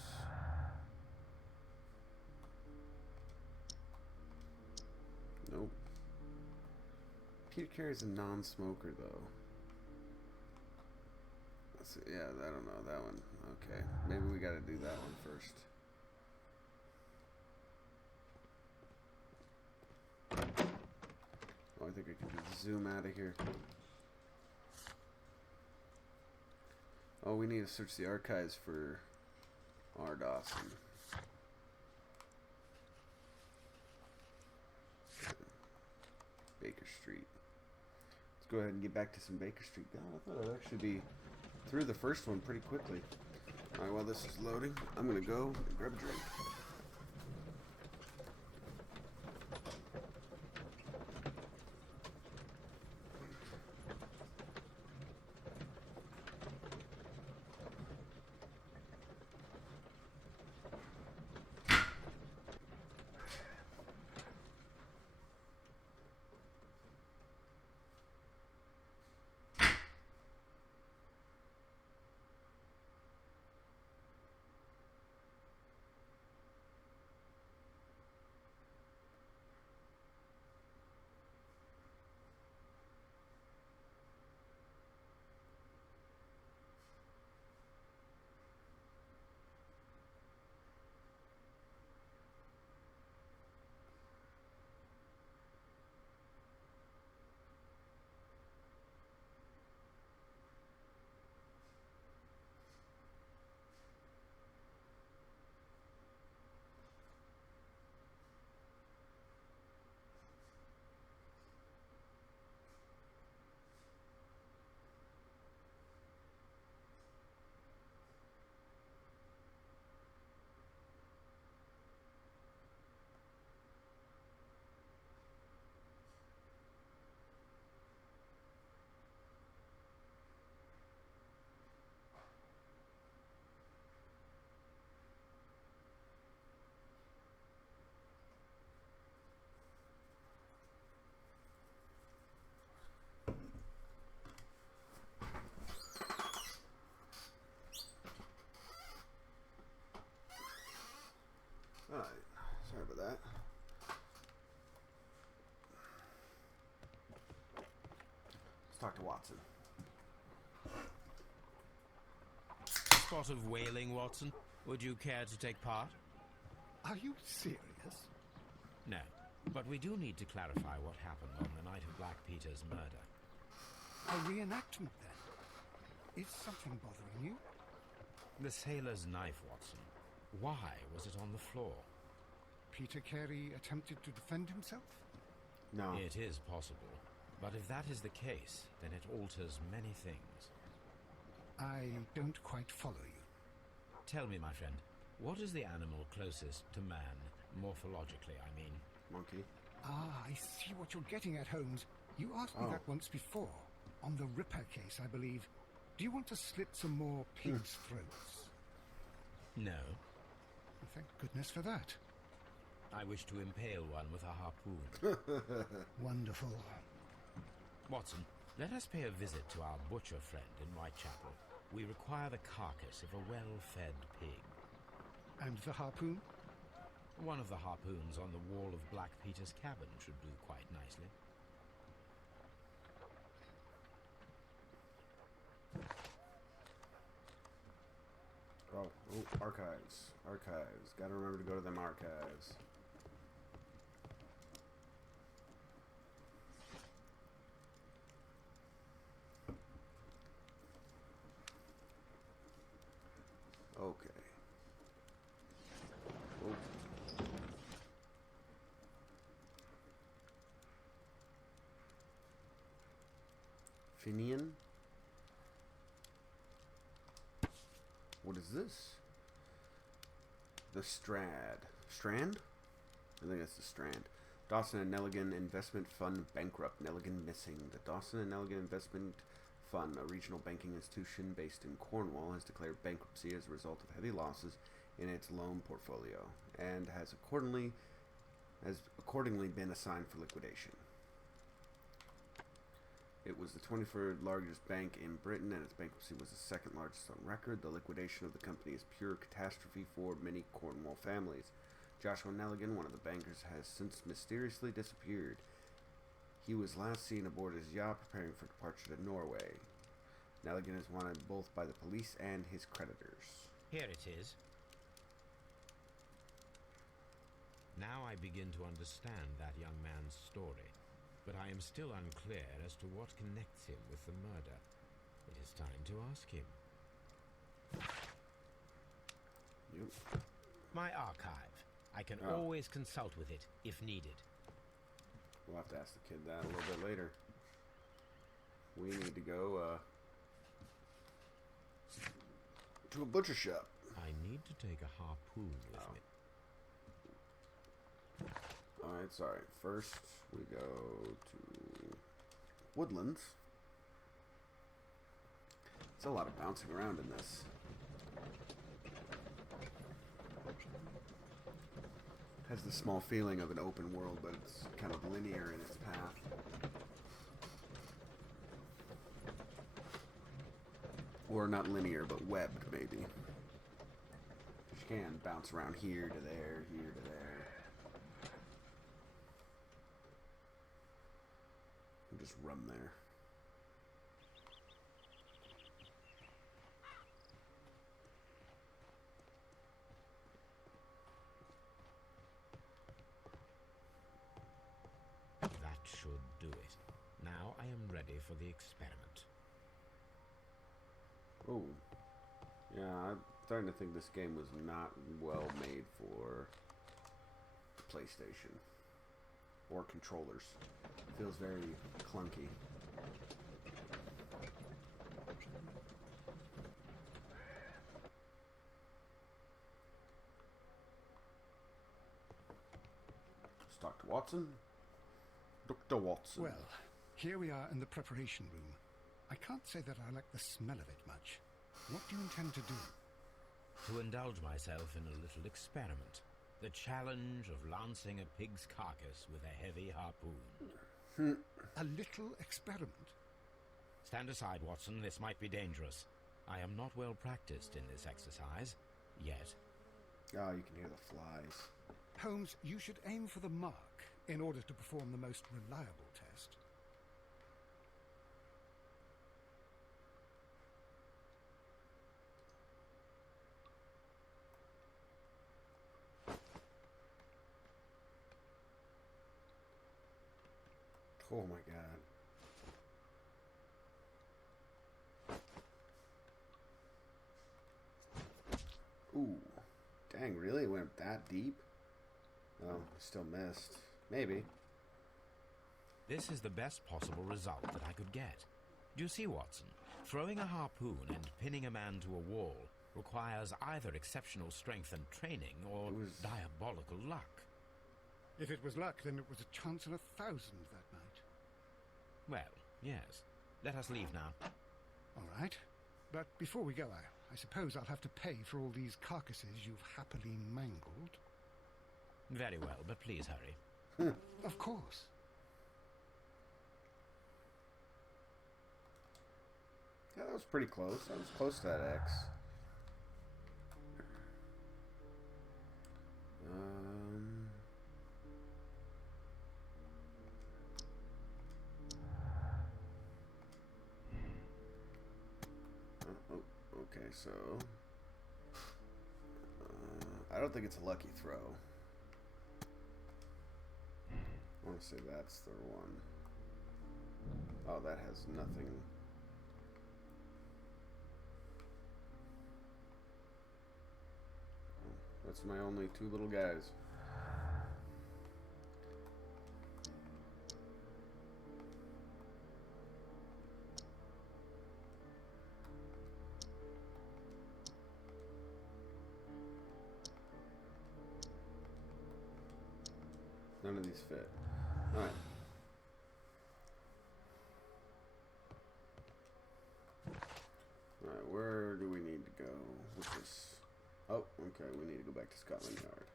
Nope. Peter Carey's a non-smoker, though. Let's see. Yeah, I don't know. That one. Okay. Maybe we gotta do that one first. Oh, I think I can zoom out of here. Oh, we need to search the archives for R. Dawson. Baker Street. Let's go ahead and get back to some Baker Street. God, I thought I'd actually be through the first one pretty quickly. Alright, while this is loading, I'm gonna go and grab a drink. Alright, sorry about that. Let's talk to Watson. Spot of whaling, Watson. Would you care to take part? Are you serious? No, but we do need to clarify what happened on the night of Black Peter's murder. A reenactment, then? Is something bothering you? The sailor's knife, Watson. Why was it on the floor? Peter Carey attempted to defend himself? No. It is possible. But if that is the case, then it alters many things. I don't quite follow you. Tell me, my friend, what is the animal closest to man, morphologically, I mean? Monkey. Ah, I see what you're getting at, Holmes. You asked me that once before. On the Ripper case, I believe. Do you want to slit some more pigs' throats? No. Thank goodness for that. I wish to impale one with a harpoon. Wonderful. Watson, let us pay a visit to our butcher friend in Whitechapel. We require the carcass of a well-fed pig. And the harpoon? One of the harpoons on the wall of Black Peter's cabin should do quite nicely. Oh, archives. Archives. Gotta remember to go to them archives. Okay. Oh. Finian? What is this? The Strand? I think that's the Strand. Dawson and Nelligan Investment Fund bankrupt. Nelligan missing. The Dawson and Nelligan Investment Fund, a regional banking institution based in Cornwall, has declared bankruptcy as a result of heavy losses in its loan portfolio and has accordingly been assigned for liquidation. It was the 23rd largest bank in Britain, and its bankruptcy was the second largest on record. The liquidation of the company is pure catastrophe for many Cornwall families. Joshua Nelligan, one of the bankers, has since mysteriously disappeared. He was last seen aboard his yacht preparing for departure to Norway. Nelligan is wanted both by the police and his creditors. Here it is. Now I begin to understand that young man's story, but I am still unclear as to what connects him with the murder. It is time to ask him. Yep. My archive. I can always consult with it, if needed. We'll have to ask the kid that a little bit later. We need to go, to a butcher shop. I need to take a harpoon with me. Alright, sorry. First, we go to Woodlands. It's a lot of bouncing around in this. Has the small feeling of an open world, but it's kind of linear in its path. Or not linear, but webbed, maybe. You can bounce around here to there, here to there. And just run there. That should do it. Now I am ready for the experiment. Oh. Yeah, I'm starting to think this game was not well made for PlayStation. Or controllers. It feels very clunky. Dr. Watson? Dr. Watson. Well, here we are in the preparation room. I can't say that I like the smell of it much. What do you intend to do? To indulge myself in a little experiment. The challenge of lancing a pig's carcass with a heavy harpoon. A little experiment? Stand aside, Watson. This might be dangerous. I am not well practiced in this exercise. Yet. Oh, you can hear the flies. Holmes, you should aim for the mark in order to perform the most reliable test. Oh my god. Ooh. Dang, really? It went that deep? Oh, still missed. Maybe. This is the best possible result that I could get. Do you see, Watson? Throwing a harpoon and pinning a man to a wall requires either exceptional strength and training or diabolical luck. If it was luck, then it was a chance in 1,000 that night. Well, yes. Let us leave now. All right. But before we go, I suppose I'll have to pay for all these carcasses you've happily mangled. Very well, but please hurry. Of course. Yeah, that was pretty close. That was close to that X. Okay, so I don't think it's a lucky throw. I want to say that's the one. Oh, that has nothing. That's my only two little guys. sees fit. Alright. Alright, where do we need to go with this? Oh, okay, we need to go back to Scotland Yard.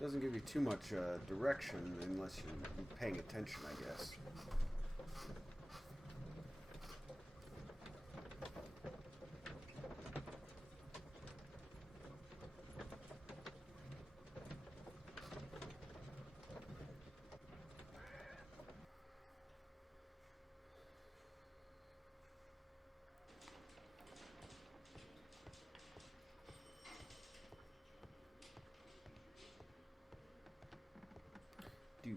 Doesn't give you too much direction unless you're paying attention, I guess. Is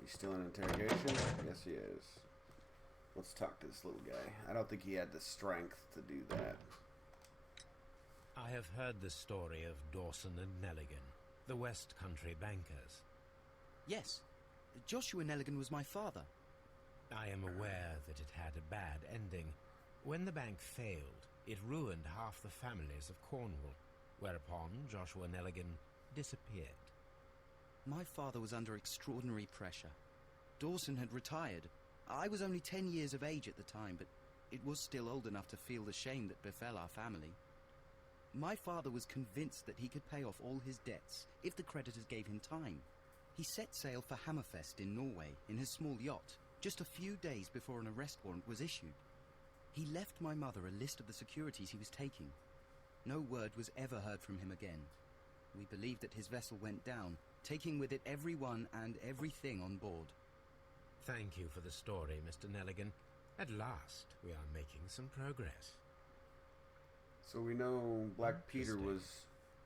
he still in interrogation? Yes, he is. Let's talk to this little guy. I don't think he had the strength to do that. I have heard the story of Dawson and Nelligan, the West Country bankers. Yes. Joshua Nelligan was my father. I am aware that it had a bad ending. When the bank failed, it ruined half the families of Cornwall, whereupon Joshua Nelligan disappeared. My father was under extraordinary pressure. Dawson had retired. I was only 10 years of age at the time, but it was still old enough to feel the shame that befell our family. My father was convinced that he could pay off all his debts if the creditors gave him time. He set sail for Hammerfest in Norway in his small yacht, just a few days before an arrest warrant was issued. He left my mother a list of the securities he was taking. No word was ever heard from him again. We believe that his vessel went down, taking with it everyone and everything on board. Thank you for the story, Mr. Nelligan. At last, we are making some progress. So we know Black Peter was...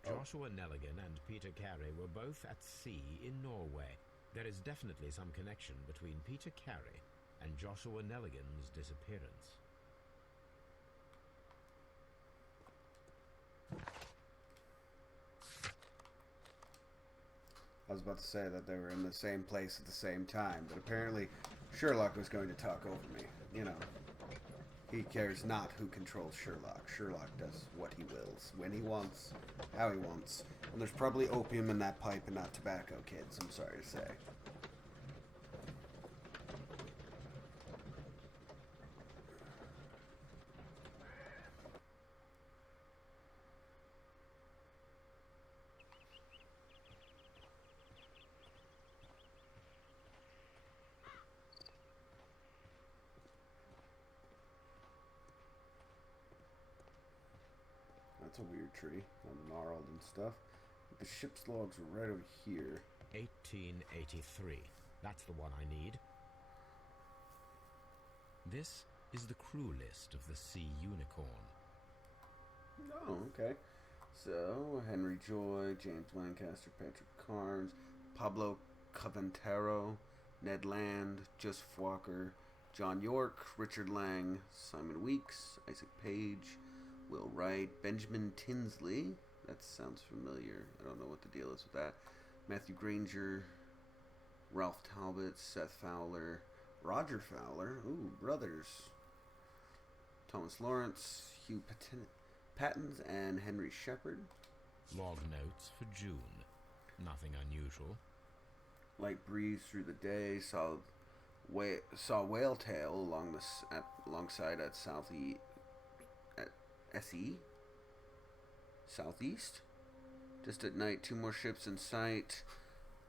Joshua Nelligan and Peter Carey were both at sea in Norway. There is definitely some connection between Peter Carey and Joshua Nelligan's disappearance. I was about to say that they were in the same place at the same time, but apparently Sherlock was going to talk over me. You know, he cares not who controls Sherlock. Sherlock does what he wills, when he wants, how he wants. And there's probably opium in that pipe and not tobacco, kids, I'm sorry to say. That's a weird tree, all gnarled and stuff. But the ship's logs are right over here. 1883. That's the one I need. This is the crew list of the Sea Unicorn. Oh, okay. So, Henry Joy, James Lancaster, Patrick Carnes, Pablo Cavantero, Ned Land, Joseph Walker, John York, Richard Lang, Simon Weeks, Isaac Page, Will Wright, Benjamin Tinsley. That sounds familiar. I don't know what the deal is with that. Matthew Granger, Ralph Talbot, Seth Fowler, Roger Fowler. Ooh, brothers. Thomas Lawrence, Hugh Pattons, and Henry Shepard. Log notes for June. Nothing unusual. Light breeze through the day. Saw whale tail alongside at southeast. SE? Southeast? Just at night, 2 more ships in sight.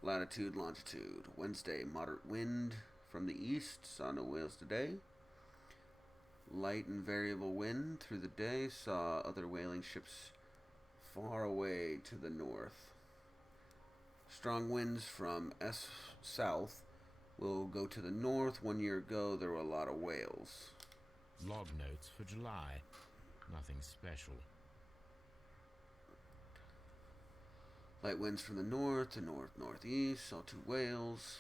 Latitude, longitude. Wednesday, moderate wind from the east. Saw no whales today. Light and variable wind through the day. Saw other whaling ships far away to the north. Strong winds from south will go to the north. 1 year ago, there were a lot of whales. Log notes for July. Nothing special. Light winds from the north to northeast. Saw 2 whales.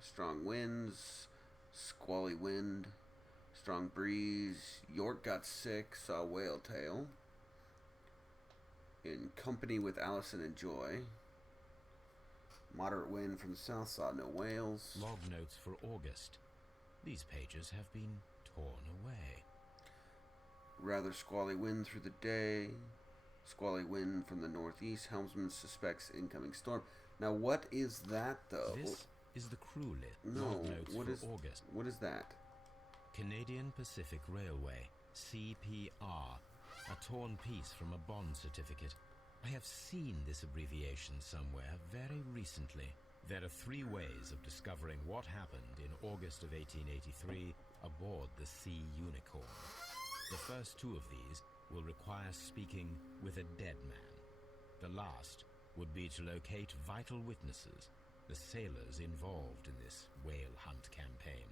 Strong winds. Squally wind. Strong breeze. York got sick. Saw whale tail. In company with Allison and Joy. Moderate wind from the south. Saw no whales. Log notes for August. These pages have been torn away. Rather squally wind through the day. Squally wind from the northeast. Helmsman suspects incoming storm. Now, what is that, though? This is the crew log No, notes what for is August. what is that? Canadian Pacific Railway, CPR, a torn piece from a bond certificate. I have seen this abbreviation somewhere very recently. There are 3 ways of discovering what happened in August of 1883 aboard the Sea Unicorn. The first 2 of these will require speaking with a dead man. The last would be to locate vital witnesses, the sailors involved in this whale hunt campaign.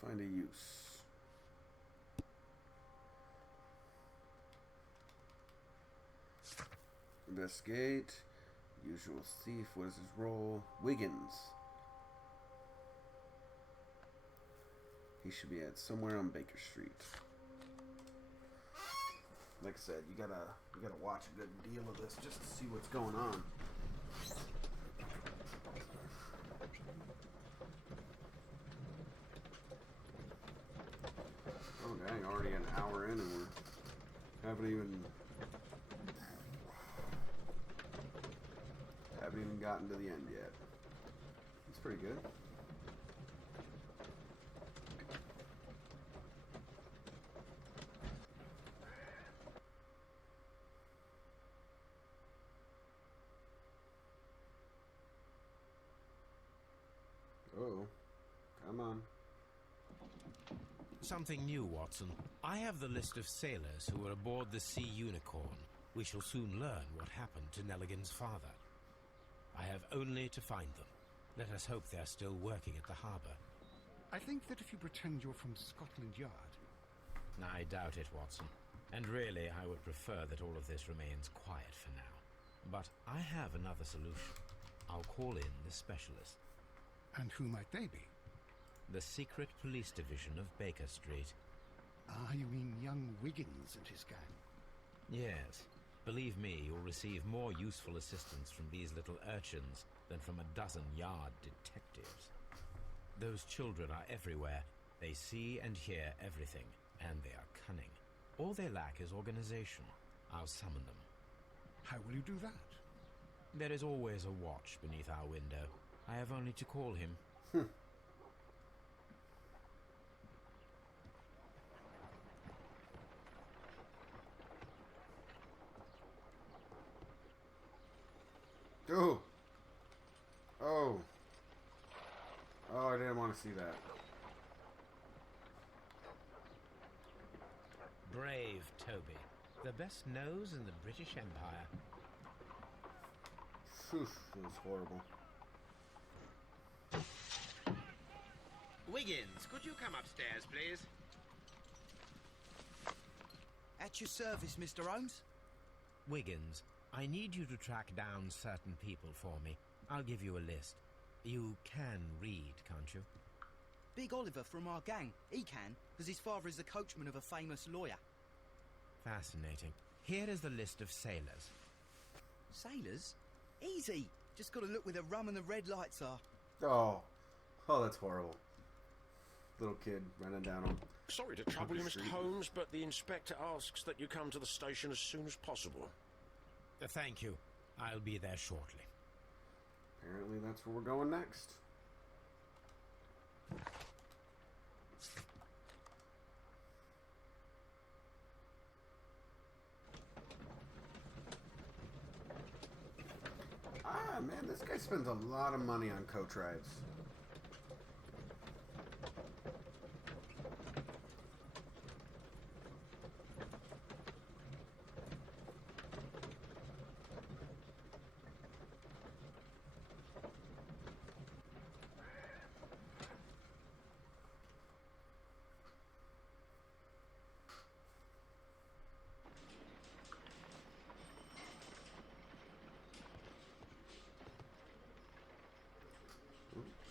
Find a use. Investigate. Usual thief. What is his role? Wiggins. He should be at somewhere on Baker Street. Like I said, you gotta watch a good deal of this just to see what's going on. Oh dang, already an hour in and we haven't even gotten to the end yet. It's pretty good. Oh, come on. Something new, Watson. I have the list of sailors who were aboard the Sea Unicorn. We shall soon learn what happened to Nelligan's father. I have only to find them. Let us hope they're still working at the harbour. I think that if you pretend you're from Scotland Yard... I doubt it, Watson. And really, I would prefer that all of this remains quiet for now. But I have another solution. I'll call in the specialist. And who might they be? The secret police division of Baker Street. Ah, you mean young Wiggins and his gang? Yes. Believe me, you'll receive more useful assistance from these little urchins than from a dozen yard detectives. Those children are everywhere. They see and hear everything, and they are cunning. All they lack is organization. I'll summon them. How will you do that? There is always a watch beneath our window. I have only to call him. Oh. Oh. Oh, I didn't want to see that. Brave Toby. The best nose in the British Empire. Phew, it was horrible. Wiggins, could you come upstairs, please? At your service, Mr. Holmes. Wiggins, I need you to track down certain people for me. I'll give you a list. You can read, can't you? Big Oliver from our gang. He can, because his father is the coachman of a famous lawyer. Fascinating. Here is the list of sailors. Sailors? Easy. Just got to look where the rum and the red lights are. Oh. Oh, that's horrible. Little kid running down on... Sorry to trouble you, Mr. Holmes, but the inspector asks that you come to the station as soon as possible. Thank you. I'll be there shortly. Apparently that's where we're going next. Ah, man, this guy spends a lot of money on coach rides.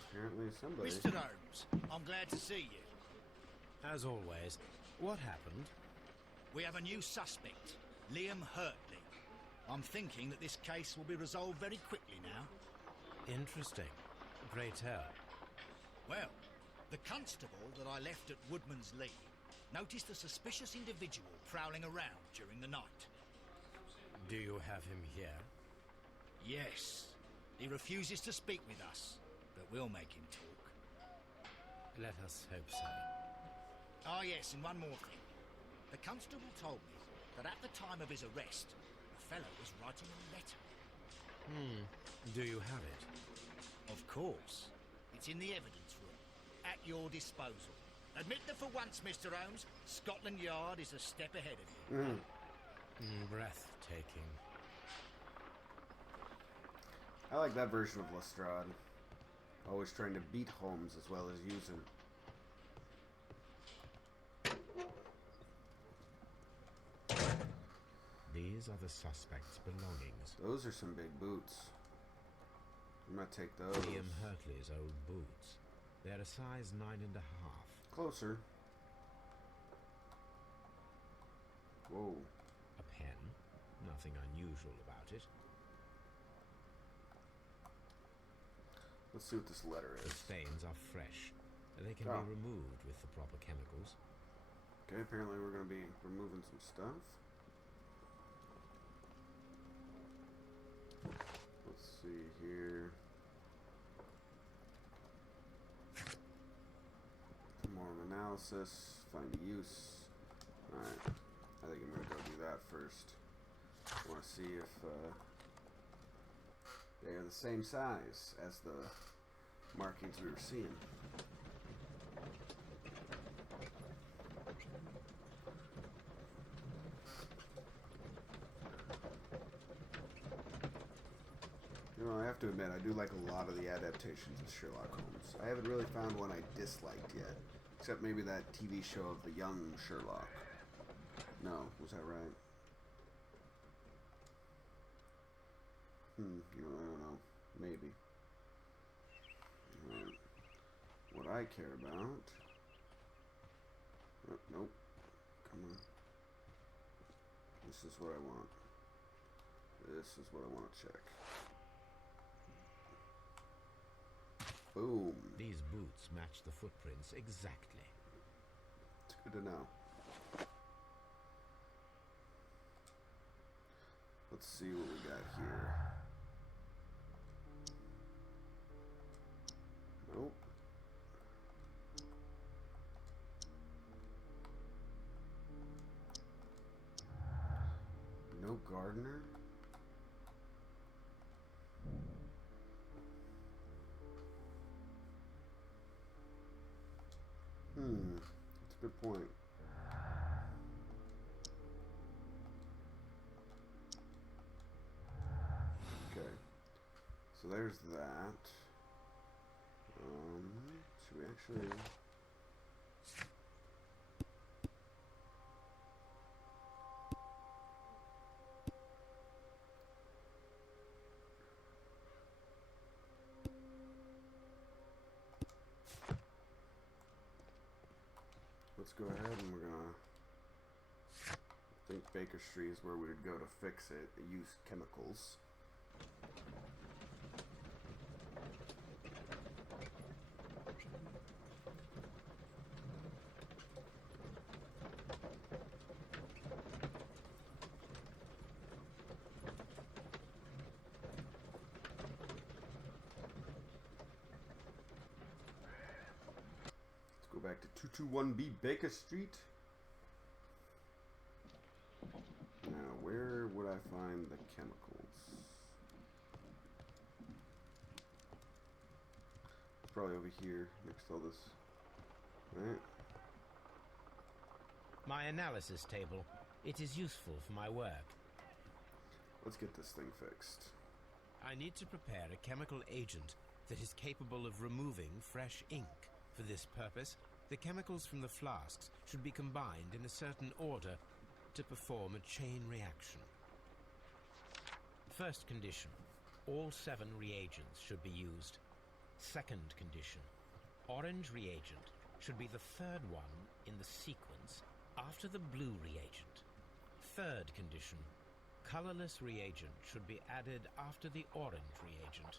Apparently somebody... Mr. Holmes, I'm glad to see you. As always, what happened? We have a new suspect, Liam Hurtley. I'm thinking that this case will be resolved very quickly now. Interesting. Pray tell. Well, the constable that I left at Woodman's Lee noticed a suspicious individual prowling around during the night. Do you have him here? Yes. He refuses to speak with us, but we'll make him talk. Let us hope so. Ah, yes, and one more thing. The constable told me that at the time of his arrest, the fellow was writing a letter. Do you have it? Of course. It's in the evidence room, at your disposal. Admit that for once, Mr. Holmes, Scotland Yard is a step ahead of you. Breathtaking. I like that version of Lestrade. Always trying to beat Holmes as well as use him. These are the suspect's belongings. Those are some big boots. I'm gonna take those. Liam Hurtley's old boots. They're a size 9.5. Closer. Whoa. A pen. Nothing unusual about it. Let's see what this letter The is. stains are fresh. They can Oh. be removed with the proper chemicals. Okay, apparently we're gonna be removing some stuff. Let's see here. More analysis, find a use. Alright, I think I'm gonna go do that first. I want to see if they are the same size as the markings we were seeing. You know, I have to admit, I do like a lot of the adaptations of Sherlock Holmes. I haven't really found one I disliked yet. Except maybe that TV show of the young Sherlock. No, was that right? No, I don't know. Maybe. Alright. What I care about... Oh, nope. Come on. This is what I want. This is what I want to check. Boom. These boots match the footprints exactly. It's good to know. Let's see what we got here. Nope. No gardener? That's a good point. Okay. So there's that. Should we actually... Let's go ahead and we're gonna... I think Baker Street is where we would go to fix it. Use chemicals. Go back to 221B Baker Street. Now, where would I find the chemicals? It's probably over here, next to all this. Right? My analysis table. It is useful for my work. Let's get this thing fixed. I need to prepare a chemical agent that is capable of removing fresh ink. For this purpose, the chemicals from the flasks should be combined in a certain order to perform a chain reaction. First condition, all 7 reagents should be used. Second condition, orange reagent should be the third one in the sequence after the blue reagent. Third condition, colorless reagent should be added after the orange reagent.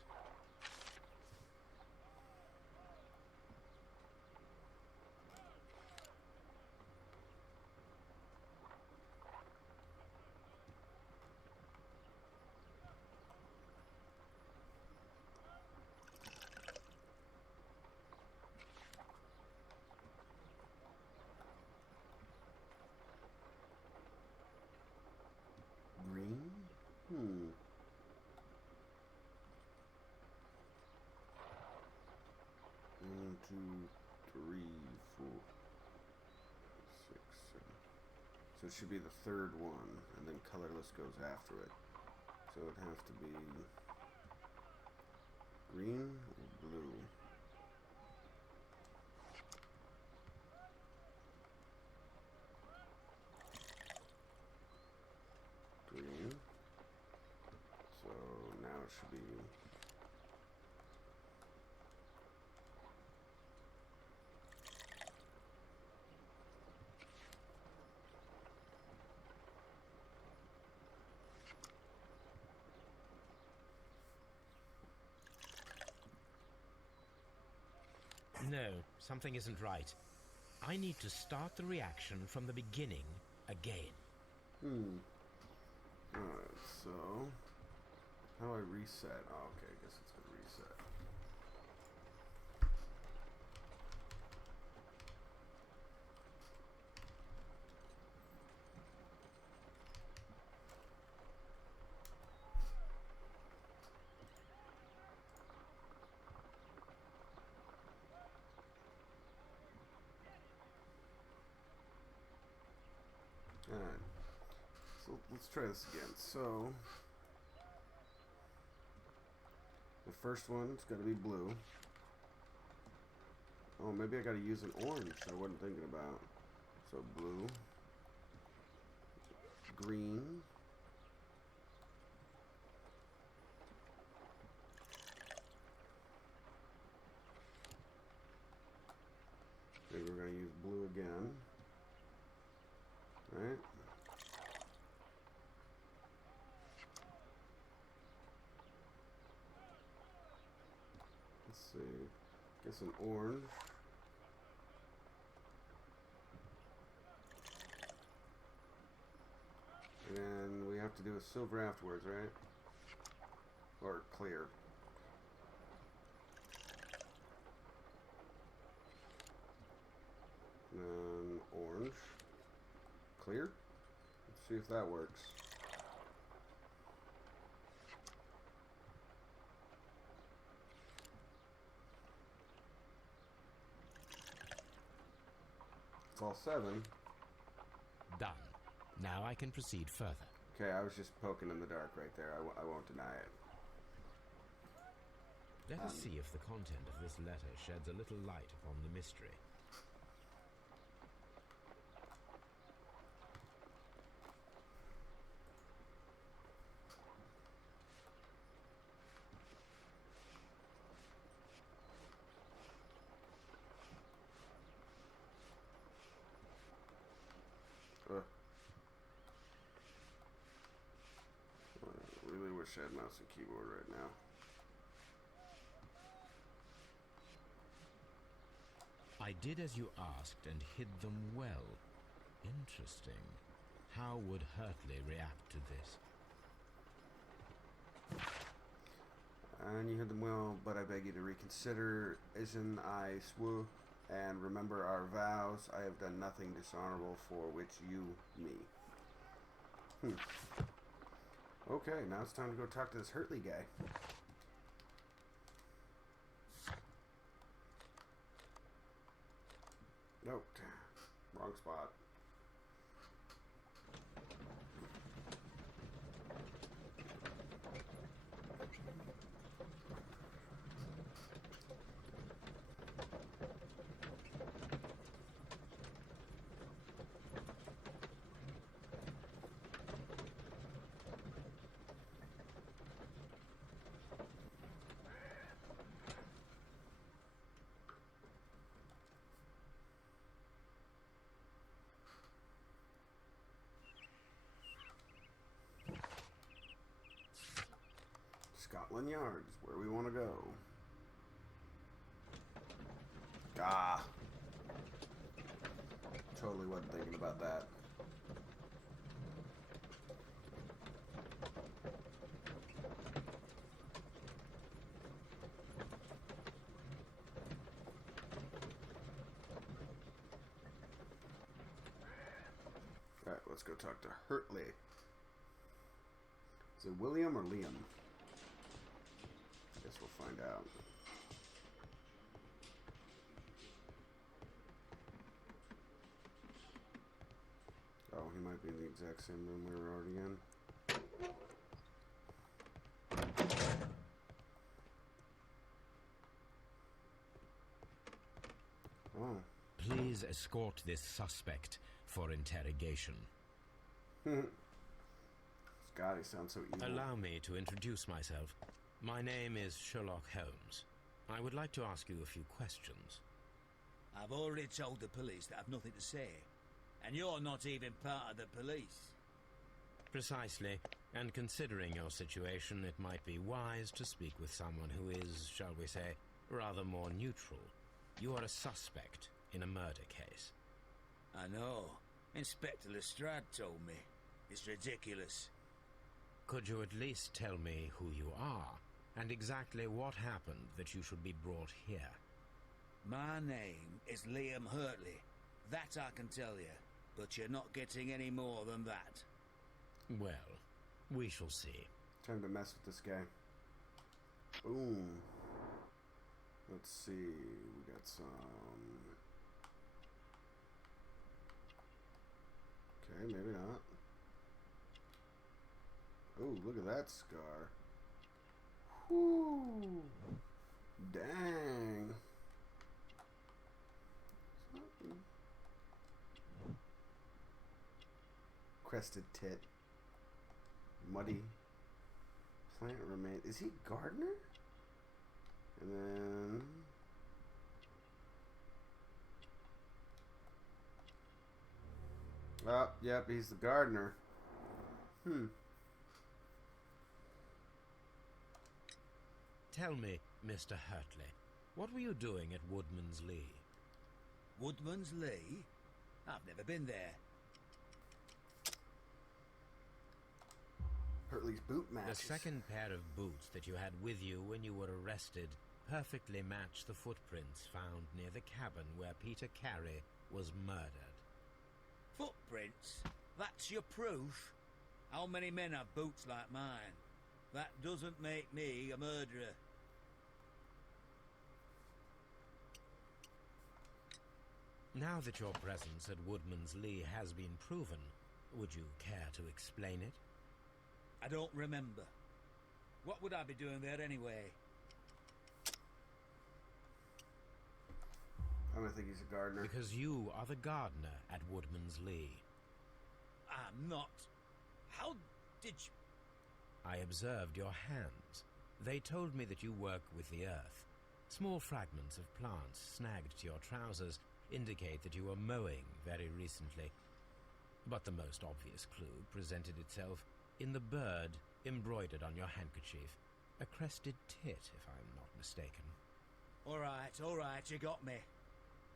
So it should be the third one, and then colorless goes after it. So it'd have to be green or blue. Green. So now it should be No, something isn't right. I need to start the reaction from the beginning again. Alright, so how do I reset? Oh, okay, I guess it's gonna reset. Alright, so let's try this again. So the first one's got to be blue. Oh, maybe I got to use an orange I wasn't thinking about. So blue, green, maybe we're going to use blue again. Right? Let's see. Get some orange. And we have to do a silver afterwards, right? Or clear. And then orange. Clear. Let's see if that works. It's all 7. Done. Now I can proceed further. Okay, I was just poking in the dark right there. I won't deny it. Let us see if the content of this letter sheds a little light upon the mystery. I really wish I had mouse and keyboard right now. I did as you asked and hid them well. Interesting. How would Hurtley react to this? And you hid them well, but I beg you to reconsider. Isn't I swear and remember our vows? I have done nothing dishonorable for which you me. Okay, now it's time to go talk to this Hurtley guy. Nope. Wrong spot. Scotland Yard is where we want to go. Ah. Totally wasn't thinking about that. Alright, let's go talk to Hurtley. Is it William or Liam? Guess we'll find out. Oh, he might be in the exact same room we were already in. Oh. Please escort this suspect for interrogation. Scotty sounds so evil. Allow me to introduce myself. My name is Sherlock Holmes. I would like to ask you a few questions. I've already told the police that I've nothing to say. And you're not even part of the police. Precisely. And considering your situation, it might be wise to speak with someone who is, shall we say, rather more neutral. You are a suspect in a murder case. I know. Inspector Lestrade told me. It's ridiculous. Could you at least tell me who you are, and exactly what happened that you should be brought here? My name is Liam Hurtley. That I can tell you. But you're not getting any more than that. Well, we shall see. Time to mess with this guy. Boom. Let's see. We got some... Okay, maybe not. Oh, look at that scar. Whoo! Dang. Crested tit. Muddy. Plant remain. Is he gardener? And then... Oh, yep, he's the gardener. Tell me, Mr. Hurtley, what were you doing at Woodman's Lee? Woodman's Lee? I've never been there. Hurtley's boot match. The second pair of boots that you had with you when you were arrested perfectly match the footprints found near the cabin where Peter Carey was murdered. Footprints? That's your proof? How many men have boots like mine? That doesn't make me a murderer. Now that your presence at Woodman's Lee has been proven, would you care to explain it? I don't remember. What would I be doing there anyway? I'm gonna think he's a gardener. Because you are the gardener at Woodman's Lee. I'm not. How did you... I observed your hands. They told me that you work with the earth. Small fragments of plants snagged to your trousers indicate that you were mowing very recently. But the most obvious clue presented itself in the bird embroidered on your handkerchief. A crested tit, if I'm not mistaken. All right, you got me.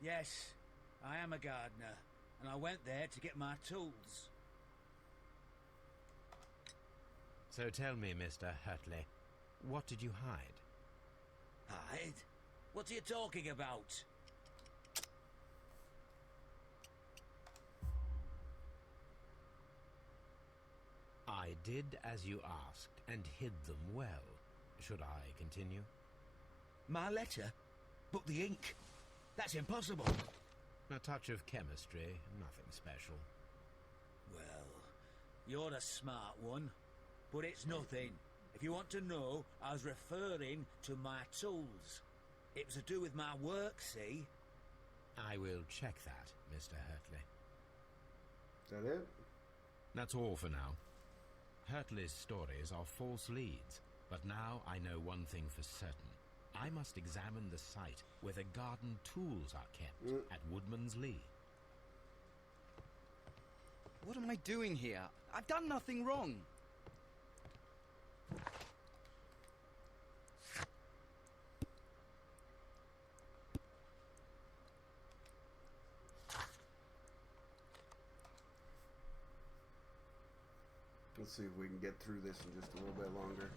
Yes, I am a gardener, and I went there to get my tools. So tell me, Mr. Hurtley, what did you hide? Hide? What are you talking about? I did as you asked, and hid them well. Should I continue? My letter? But the ink? That's impossible. A touch of chemistry, nothing special. Well, you're a smart one, but it's nothing. If you want to know, I was referring to my tools. It was to do with my work, see? I will check that, Mr. Hurtley. Is that it? That's all for now. Hurtley's stories are false leads, but now I know one thing for certain. I must examine the site where the garden tools are kept at Woodman's Lee. What am I doing here? I've done nothing wrong. Let's see if we can get through this in just a little bit longer.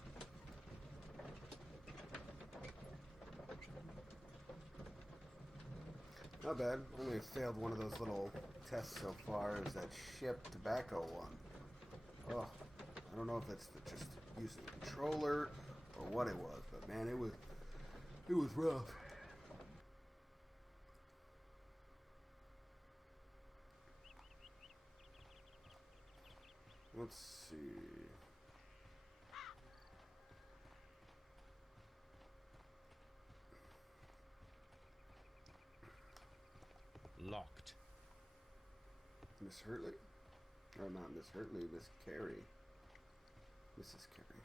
Not bad. I only failed one of those little tests so far. Is that ship tobacco one? Oh, I don't know if that's just using the controller or what it was, but man, it was rough. Let's see. Locked. Miss Hurtley? Or not Miss Hurtley, Miss Carey. Mrs. Carey.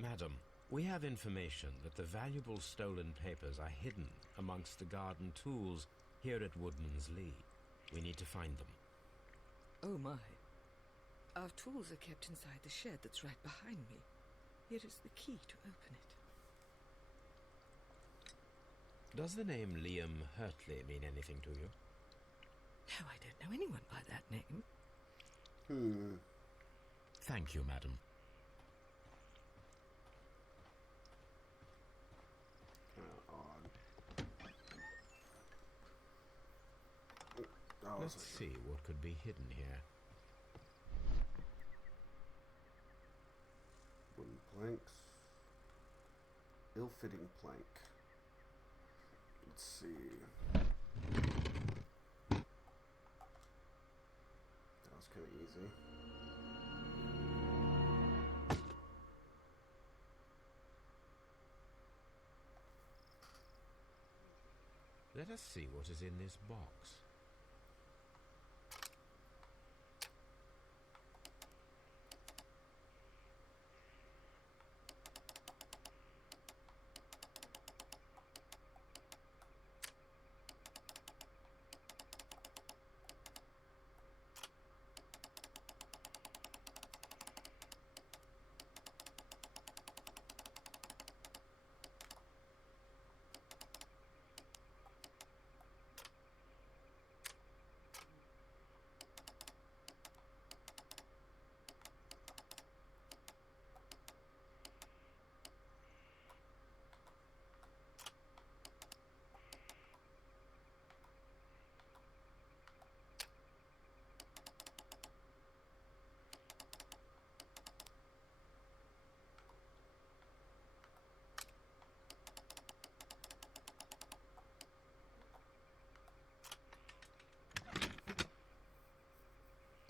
Madam, we have information that the valuable stolen papers are hidden amongst the garden tools here at Woodman's Lee. We need to find them. Oh my. Our tools are kept inside the shed that's right behind me. Here is the key to open it. Does the name Liam Hurtley mean anything to you? No, I don't know anyone by that name. Thank you, madam. Odd. Oh, Let's see what could be hidden here. Wooden planks. Ill-fitting plank. Let's see. That was kind of easy. Let us see what is in this box.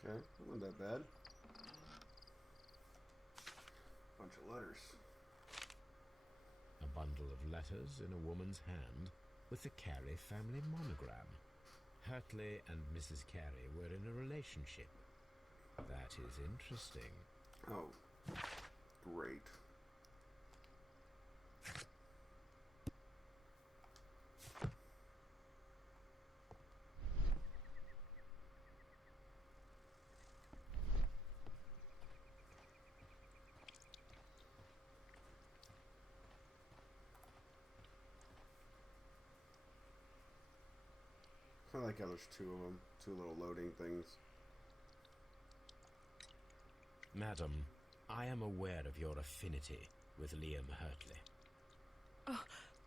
Okay, wasn't that bad. Bunch of letters. A bundle of letters in a woman's hand with the Carey family monogram. Hurtley and Mrs. Carey were in a relationship. That is interesting. Oh, great. I like how there's two of them, two little loading things. Madam, I am aware of your affinity with Liam Hurtley. Oh,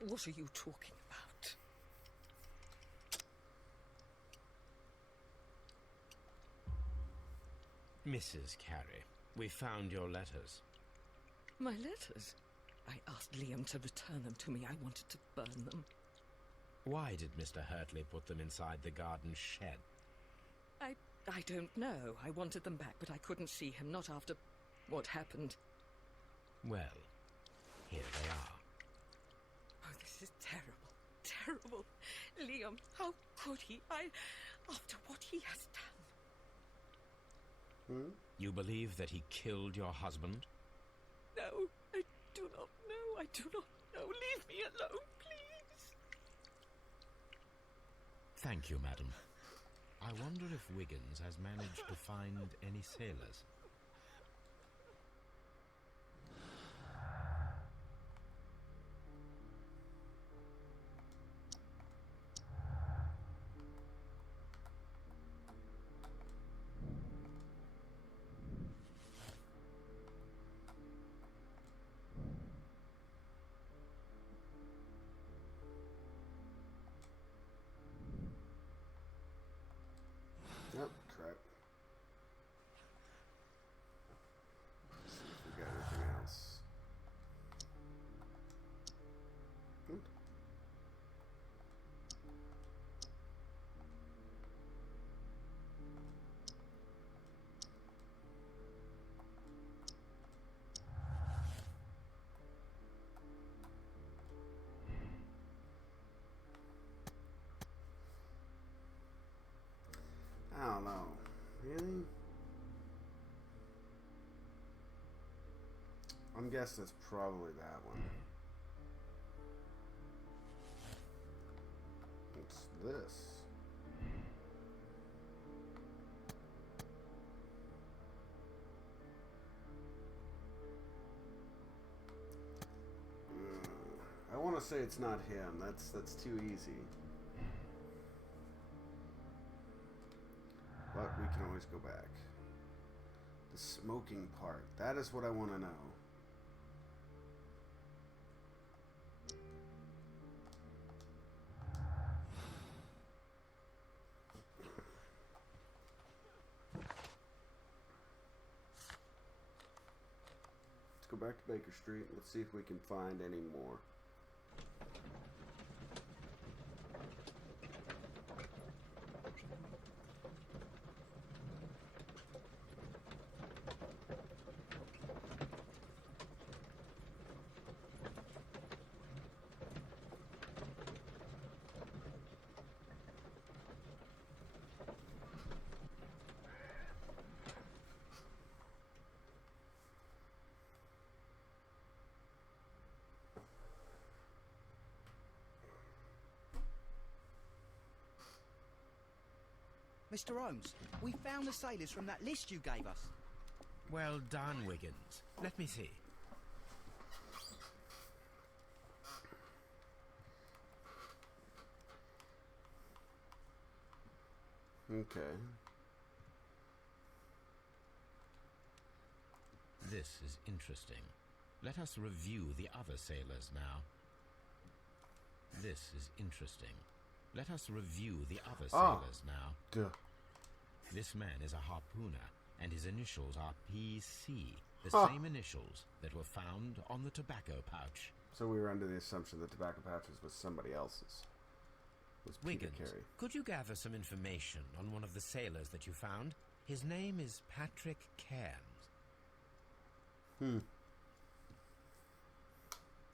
what are you talking about? Mrs. Carey, we found your letters. My letters? I asked Liam to return them to me. I wanted to burn them. Why did Mr. Hurtley put them inside the garden shed? I don't know. I wanted them back, but I couldn't see him, not after what happened. Well, here they are. Oh, this is terrible. Terrible. Liam, how could he? After what he has done. You believe that he killed your husband? No, I do not know. I do not know. Leave me alone, please. Thank you, madam. I wonder if Wiggins has managed to find any sailors. Yep, crap. I'm guessing it's probably that one. What's this? I want to say it's not him. That's too easy. But we can always go back. The smoking part. That is what I want to know. Let's go back to Baker Street. Let's see if we can find any more. Mr. Holmes, we found the sailors from that list you gave us. Well done, Wiggins. Let me see. Okay. This is interesting. Let us review the other sailors now. This is interesting. Let us review the other sailors now. Duh. This man is a harpooner, and his initials are PC, the same initials that were found on the tobacco pouch. So we were under the assumption that tobacco pouches was somebody else's. Was Peter Wiggins, Carey. could you gather some information on one of the sailors that you found? His name is Patrick Cairns.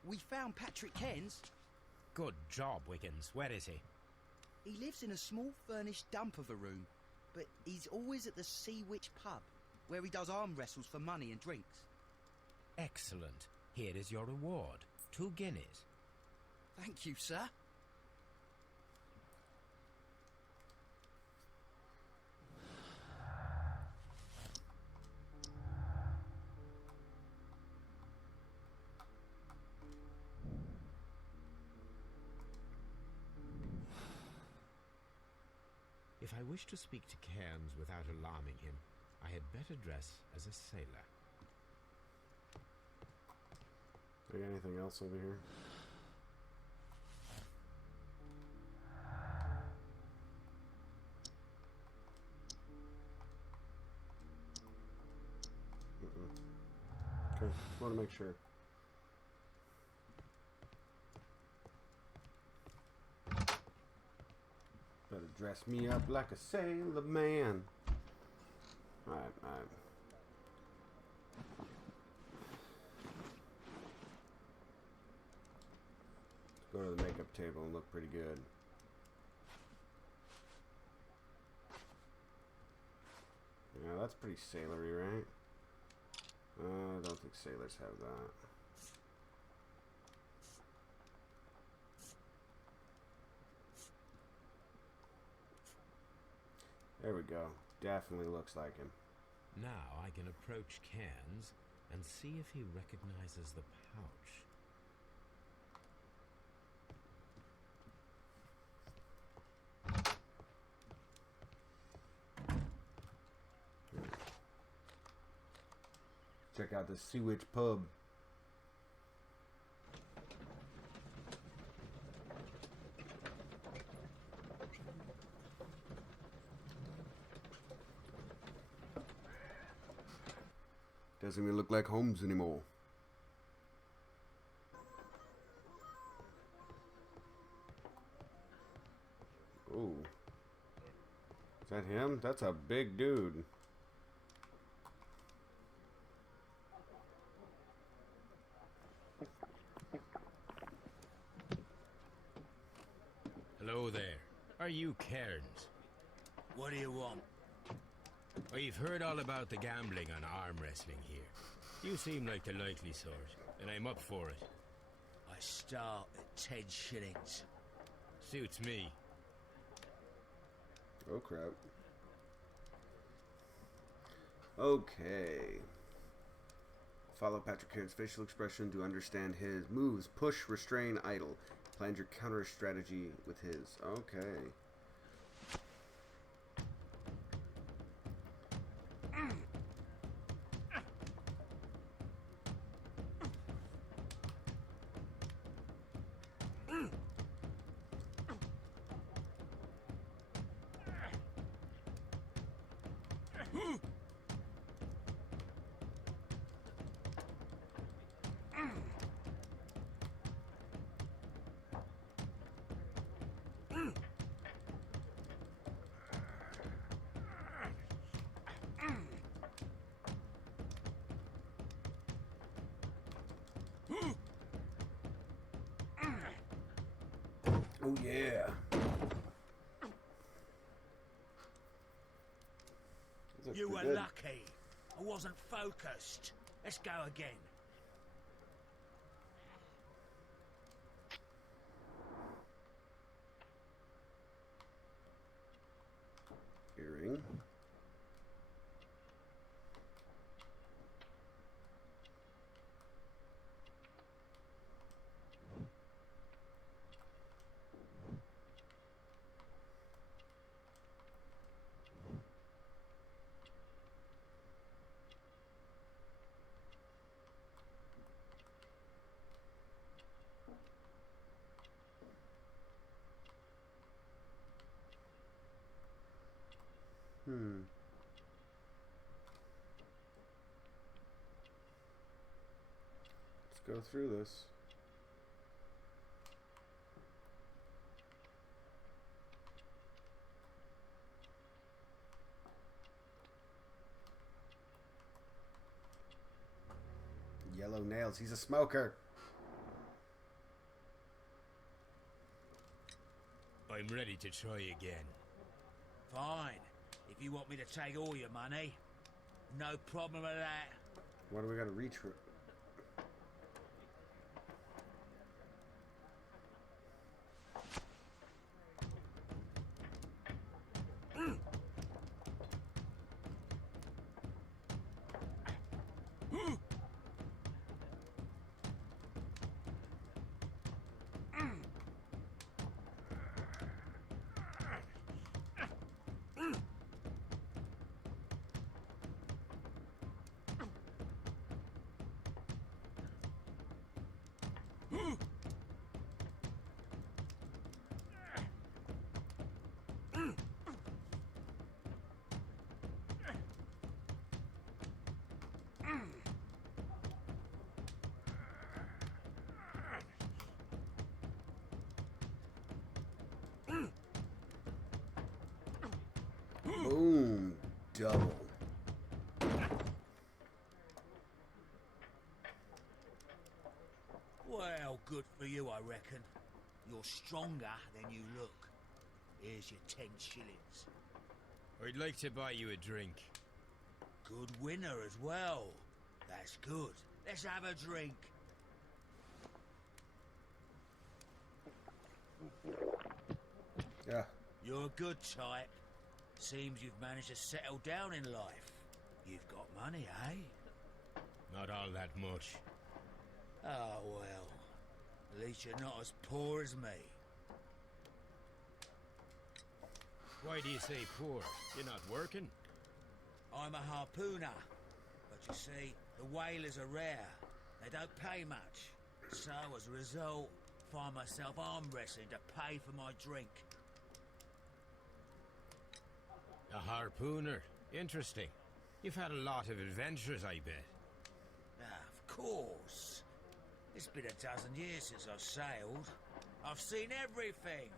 We found Patrick Cairns. Good job, Wiggins. Where is he? He lives in a small furnished dump of a room, but he's always at the Sea Witch pub, where he does arm wrestles for money and drinks. Excellent. Here is your reward. 2 guineas. Thank you, sir. If I wish to speak to Cairns without alarming him, I had better dress as a sailor. Do you got anything else over here? Okay, just want to make sure. Better dress me up like a sailor man. Alright, alright. Let's go to the makeup table and look pretty good. Yeah, that's pretty sailory, right? I don't think sailors have that. There we go. Definitely looks like him. Now I can approach Cairns and see if he recognizes the pouch. Check out the Sea Witch pub. Doesn't even look like Holmes anymore. Ooh. Is that him? That's a big dude. Hello there. Are you Cairns? What do you want? We've heard all about the gambling and arm wrestling here. You seem like the likely sort, and I'm up for it. I start at 10 shillings. Suits me. Oh, crap. Okay. Follow Patrick Cairns' facial expression to understand his moves. Push, restrain, idle. Plan your counter strategy with his. Okay. Oh, yeah. You were lucky. I wasn't focused. Let's go again. Earring. Let's go through this. Yellow nails. He's a smoker. I'm ready to try again. Fine. If you want me to take all your money, no problem with that. What do we got to reach for? Boom. Double. Well, good for you, I reckon. You're stronger than you look. Here's your 10 shillings. I'd like to buy you a drink. Good winner as well. That's good. Let's have a drink. Yeah. You're a good type. Seems you've managed to settle down in life. You've got money, eh? Not all that much. Oh, well. At least you're not as poor as me. Why do you say poor? You're not working? I'm a harpooner. But you see, the whalers are rare. They don't pay much. So, as a result, find myself arm wrestling to pay for my drink. A harpooner. Interesting. You've had a lot of adventures, I bet. Of course. It's been a dozen years since I've sailed. I've seen everything.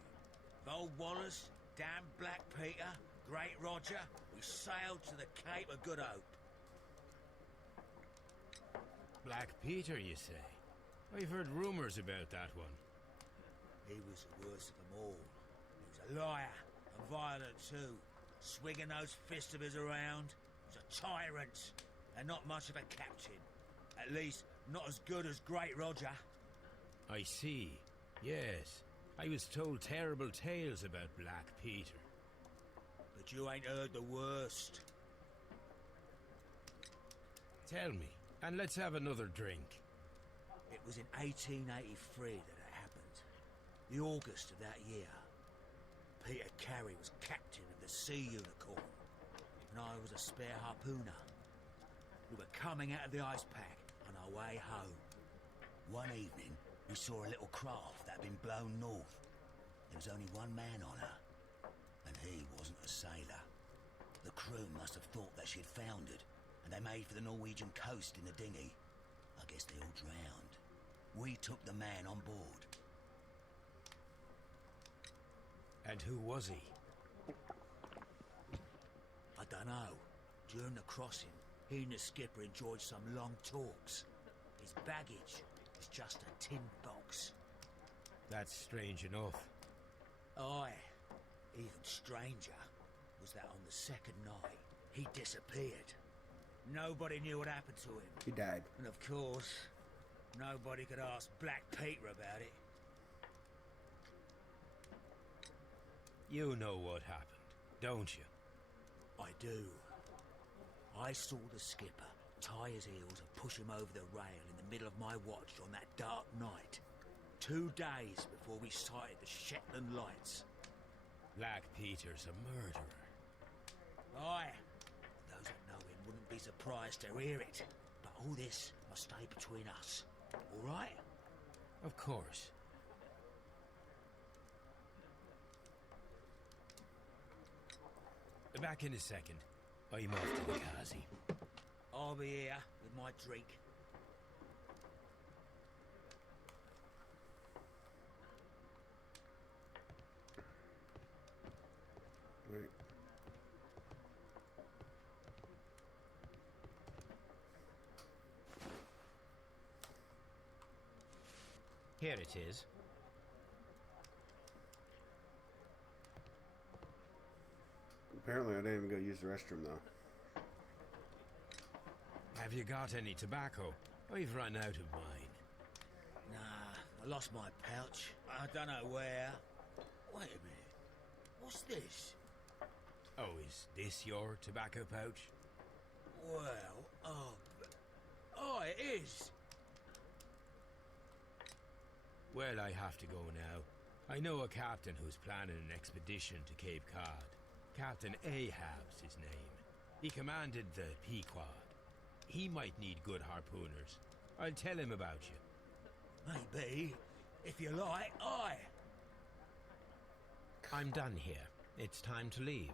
Old Wallace, damn Black Peter, Great Roger. We sailed to the Cape of Good Hope. Black Peter, you say? I've heard rumours about that one. He was the worst of them all. He was a liar and violent too. Swinging those fists of his around. He was a tyrant and not much of a captain. At least, not as good as Great Roger. I see. Yes. I was told terrible tales about Black Peter. But you ain't heard the worst. Tell me, and let's have another drink. It was in 1883 that it happened. The August of that year. Peter Carey was captain of the Sea Unicorn, and I was a spare harpooner. We were coming out of the ice pack on our way home. One evening, we saw a little craft that had been blown north. There was only one man on her, and he wasn't a sailor. The crew must have thought that she'd foundered, and they made for the Norwegian coast in the dinghy. I guess they all drowned. We took the man on board. And who was he? I dunno. During the crossing, he and the skipper enjoyed some long talks. His baggage was just a tin box. That's strange enough. Aye. Even stranger was that on the second night, he disappeared. Nobody knew what happened to him. He died. And of course, nobody could ask Black Peter about it. You know what happened, don't you? I do. I saw the skipper tie his heels and push him over the rail in the middle of my watch on that dark night. 2 days before we sighted the Shetland lights. Black Peter's a murderer. Aye. Those that know him wouldn't be surprised to hear it. But all this must stay between us. All right? Of course. Back in a second. I'm off to the Kazi. I'll be here with my drink. Wait. Here it is. Apparently I didn't even go use the restroom though. Have you got any tobacco? I've run out of mine. Nah, I lost my pouch. I don't know where. Wait a minute. What's this? Oh, is this your tobacco pouch? Well, oh, it is. Well, I have to go now. I know a captain who's planning an expedition to Cape Cod. Captain Ahab's his name. He commanded the Pequod. He might need good harpooners. I'll tell him about you. Maybe. If you like, aye. I'm done here. It's time to leave.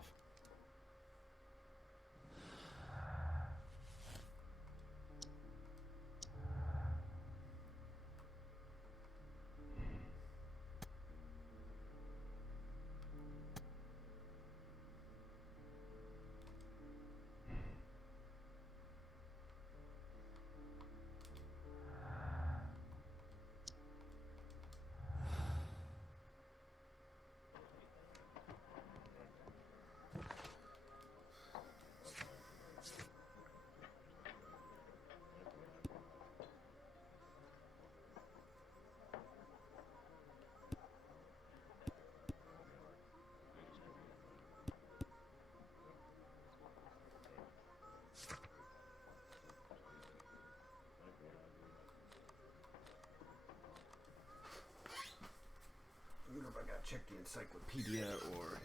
I wonder if I gotta check the encyclopedia or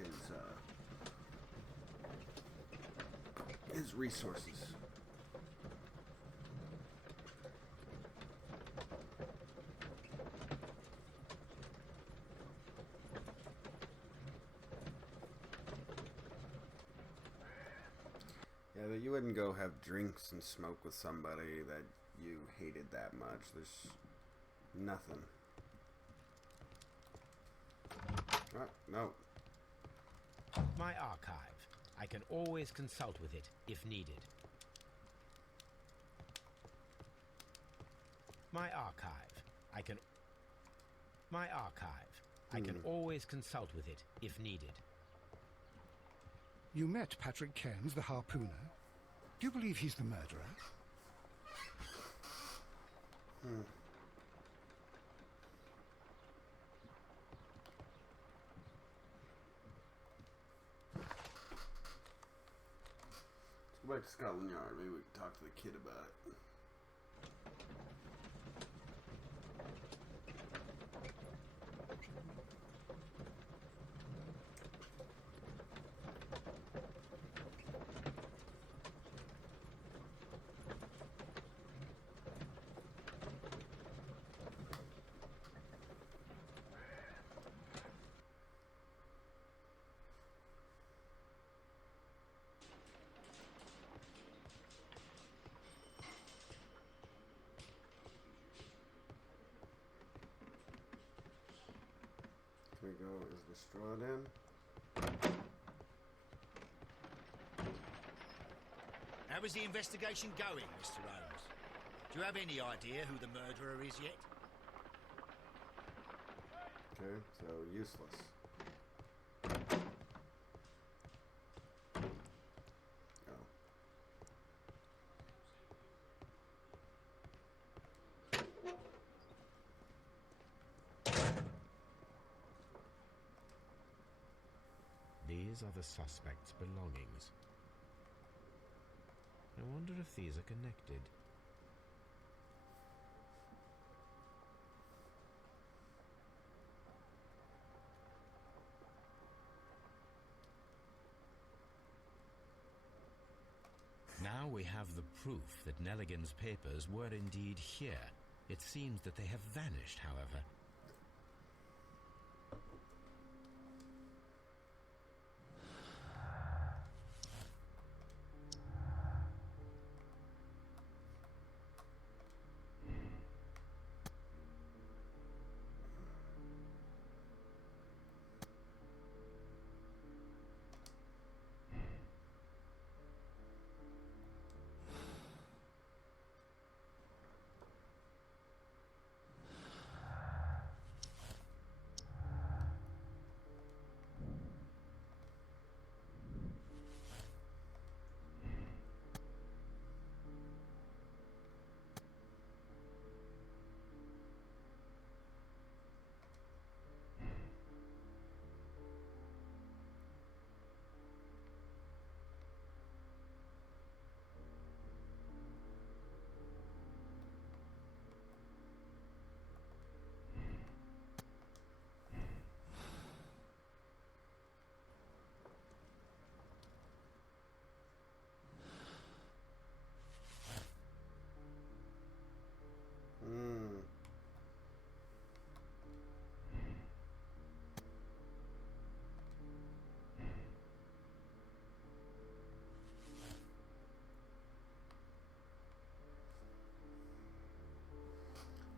his resources. Yeah, but you wouldn't go have drinks and smoke with somebody that you hated that much. There's nothing. No. My archive. I can always consult with it if needed. My archive. I can always consult with it if needed. You met Patrick Cairns, the harpooner. Do you believe he's the murderer? Hmm. Let's go back to Scotland Yard. Maybe we can talk to the kid about it. Here we go, is the straw in? How is the investigation going, Mr. Holmes? Do you have any idea who the murderer is yet? Okay, so useless. Oh. These are the suspect's belongings. I wonder if these are connected. Now we have the proof that Nelligan's papers were indeed here. It seems that they have vanished, however.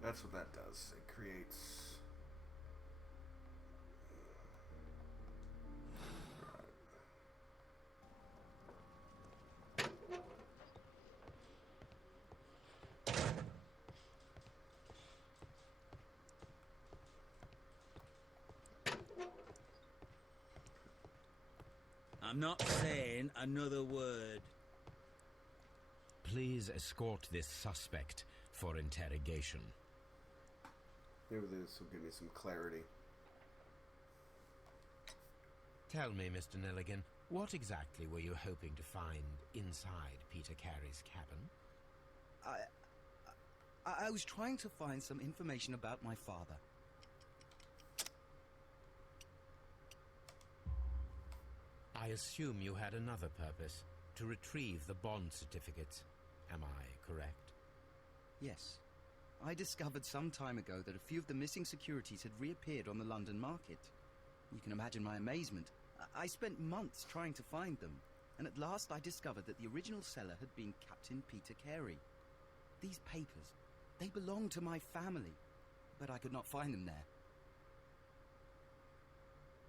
That's what that does. It creates... I'm not saying another word. Please escort this suspect for interrogation. Maybe this will give me some clarity. Tell me, Mr. Nelligan, what exactly were you hoping to find inside Peter Carey's cabin? I was trying to find some information about my father. I assume you had another purpose, to retrieve the bond certificates. Am I correct? Yes. I discovered some time ago that a few of the missing securities had reappeared on the London market. You can imagine my amazement. I spent months trying to find them, and at last I discovered that the original seller had been Captain Peter Carey. These papers, they belonged to my family, but I could not find them there.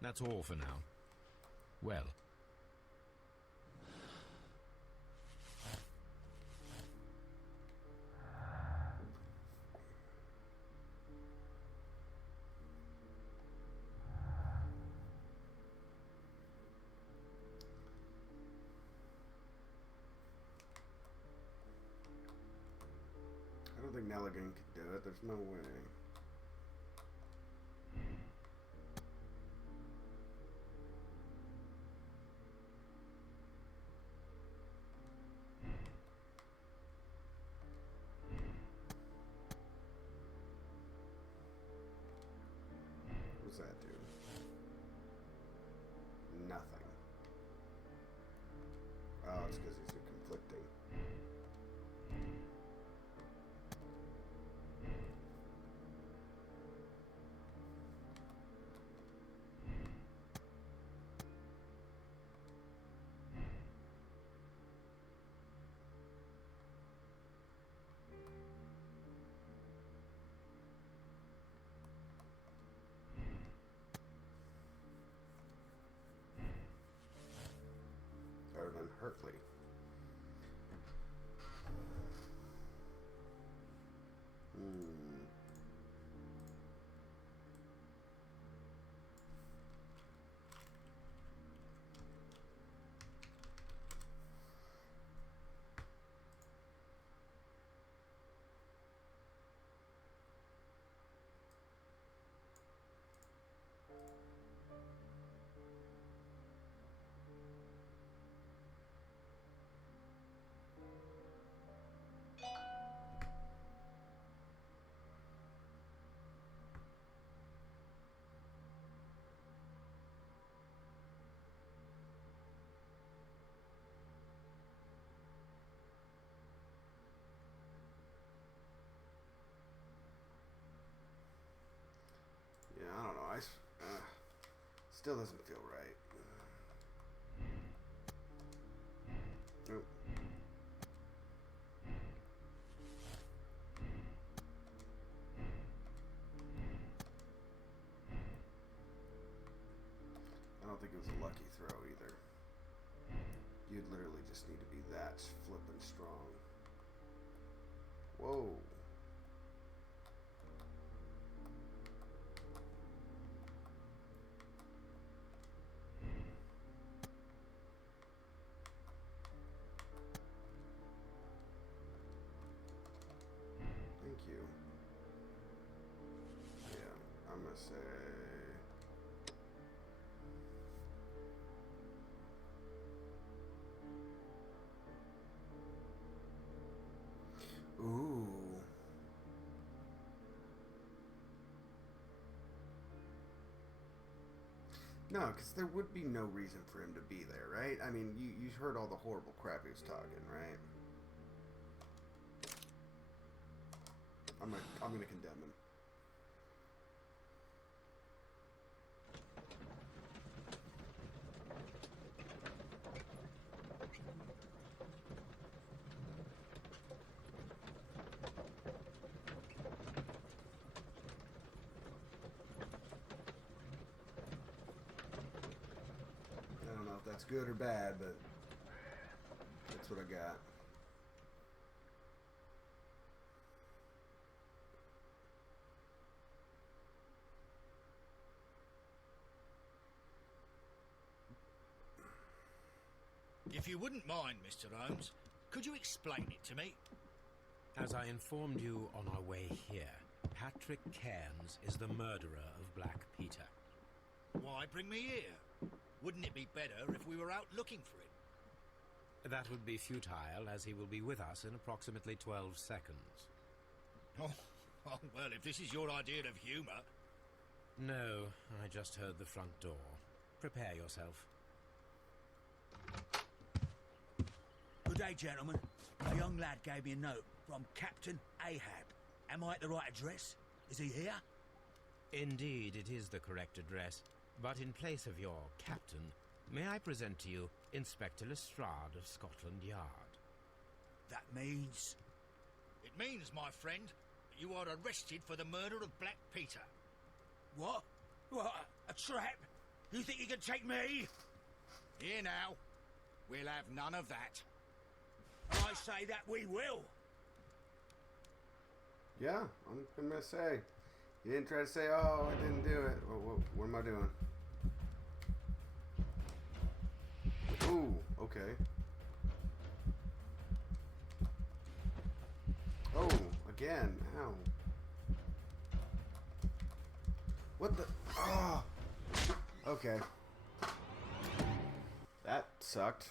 That's all for now. Well, I don't think Nelligan could do it. There's no way. What's that do? Nothing. Oh, it's because these are conflicting. Better than Hertley. Yeah, I don't know. Still doesn't feel right. Nope. I don't think it was a lucky throw either. You'd literally just need to be that flippin' strong. Whoa. Thank you. Yeah, I'm gonna say... Ooh. No, because there would be no reason for him to be there, right? I mean, you heard all the horrible crap he was talking, right? I'm gonna condemn him. I don't know if that's good or bad, but that's what I got. If you wouldn't mind, Mr. Holmes, could you explain it to me? As I informed you on our way here, Patrick Cairns is the murderer of Black Peter. Why bring me here? Wouldn't it be better if we were out looking for him? That would be futile, as he will be with us in approximately 12 seconds. Oh, well, if this is your idea of humour... No, I just heard the front door. Prepare yourself. Good day, gentlemen. A young lad gave me a note from Captain Ahab. Am I at the right address? Is he here? Indeed, it is the correct address. But in place of your captain, may I present to you Inspector Lestrade of Scotland Yard? That means... It means, my friend, that you are arrested for the murder of Black Peter. What? What? A trap? You think you can take me? Here now. We'll have none of that. I say that we will. Yeah, I'm gonna say. You didn't try to say, oh, I didn't do it. What am I doing? Ooh, okay. Oh, I Again. Ow. What the? Oh. Okay. That sucked.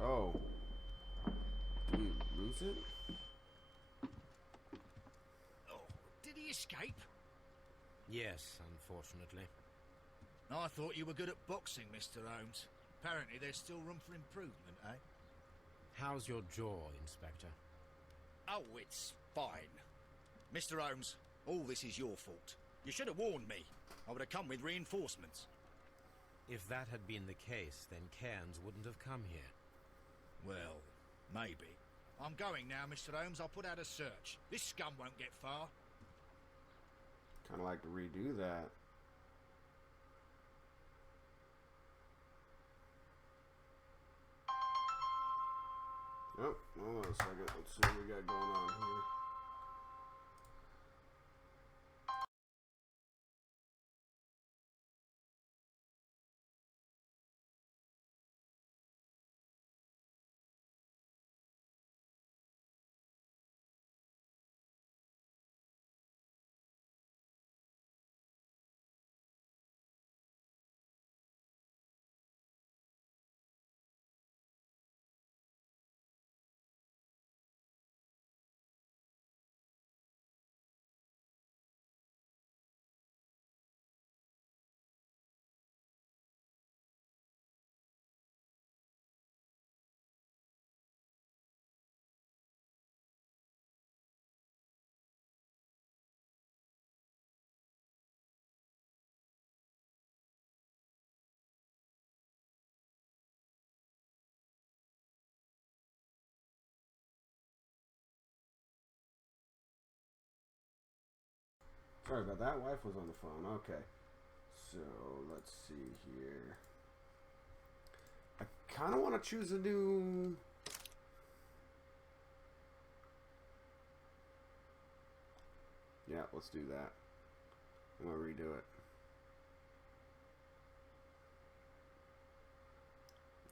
Oh. Did we lose it? Oh, did he escape? Yes, unfortunately. I thought you were good at boxing, Mr. Holmes. Apparently there's still room for improvement, eh? How's your jaw, Inspector? Oh, it's fine. Mr. Holmes, all this is your fault. You should have warned me. I would have come with reinforcements. If that had been the case, then Cairns wouldn't have come here. Well, maybe. I'm going now, Mr. Holmes. I'll put out a search. This scum won't get far. Kind of like to redo that. Oh, hold on a second. Let's see what we got going on here. Sorry about that. Wife was on the phone. Okay. So, let's see here. I kind of want to choose a new... Yeah, let's do that. I'm going to redo it.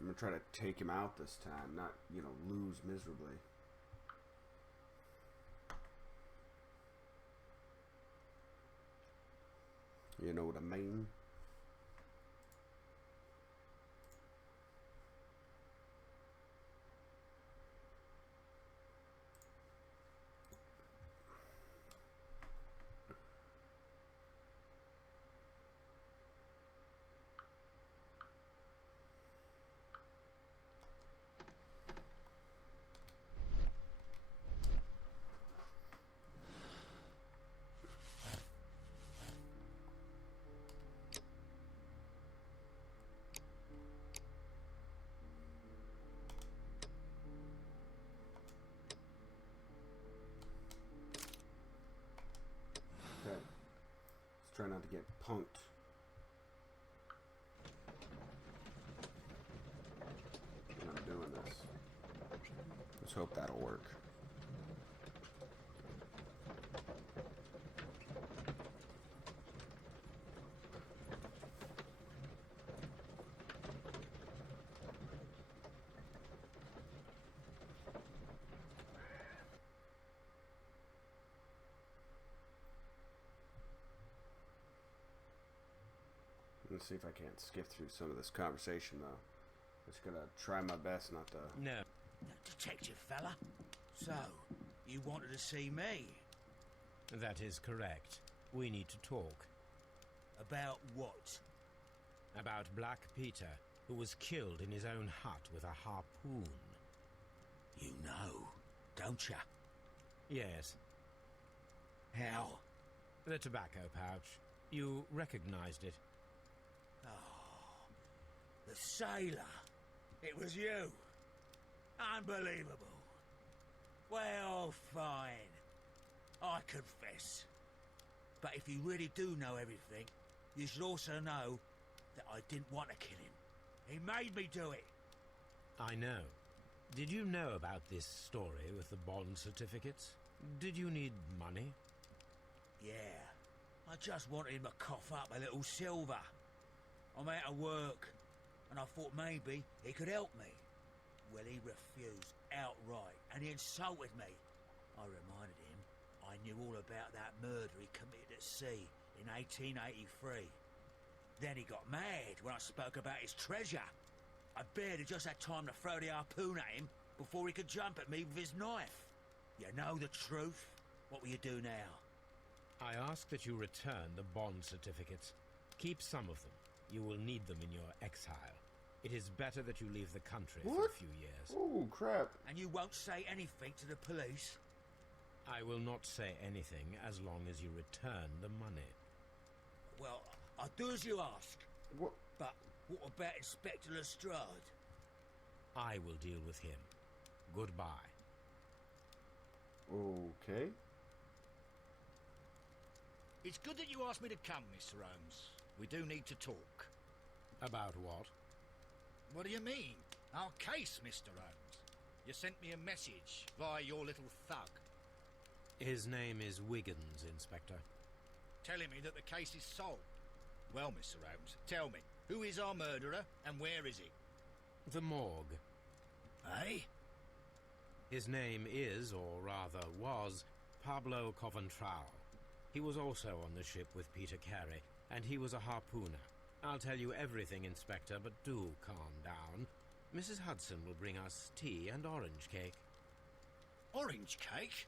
I'm going to try to take him out this time, not, you know, lose miserably. You know what I mean? Okay. Let's try not to get punked. When I'm doing this. Let's hope that'll work. Let's see if I can't skip through some of this conversation, though. Just gonna try my best not to... No. Detective fella. So, you wanted to see me? That is correct. We need to talk. About what? About Black Peter, who was killed in his own hut with a harpoon. You know, don't ya? Yes. How? The tobacco pouch. You recognized it. Oh, the sailor. It was you. Unbelievable. Well, fine. I confess. But if you really do know everything, you should also know that I didn't want to kill him. He made me do it. I know. Did you know about this story with the bond certificates? Did you need money? Yeah. I just wanted him to cough up a little silver. I'm out of work. and I thought maybe he could help me. Well, he refused outright, and he insulted me. I reminded him I knew all about that murder he committed at sea in 1883. Then he got mad when I spoke about his treasure. I barely just had time to throw the harpoon at him before he could jump at me with his knife. You know the truth. What will you do now? I ask that you return the bond certificates. Keep some of them. You will need them in your exile. It is better that you leave the country for a few years. Oh, crap. And you won't say anything to the police? I will not say anything as long as you return the money. Well, I'll do as you ask. What? But what about Inspector Lestrade? I will deal with him. Goodbye. Okay. It's good that you asked me to come, Mr. Holmes. We do need to talk. About what? What do you mean? Our case, Mr. Holmes. You sent me a message via your little thug. His name is Wiggins, Inspector. Telling me that the case is solved. Well, Mr. Holmes, tell me, who is our murderer and where is he? The morgue. Eh? His name is, or rather was, Pablo Coventral. He was also on the ship with Peter Carey, and he was a harpooner. I'll tell you everything, Inspector, but do calm down. Mrs. Hudson will bring us tea and orange cake. Orange cake?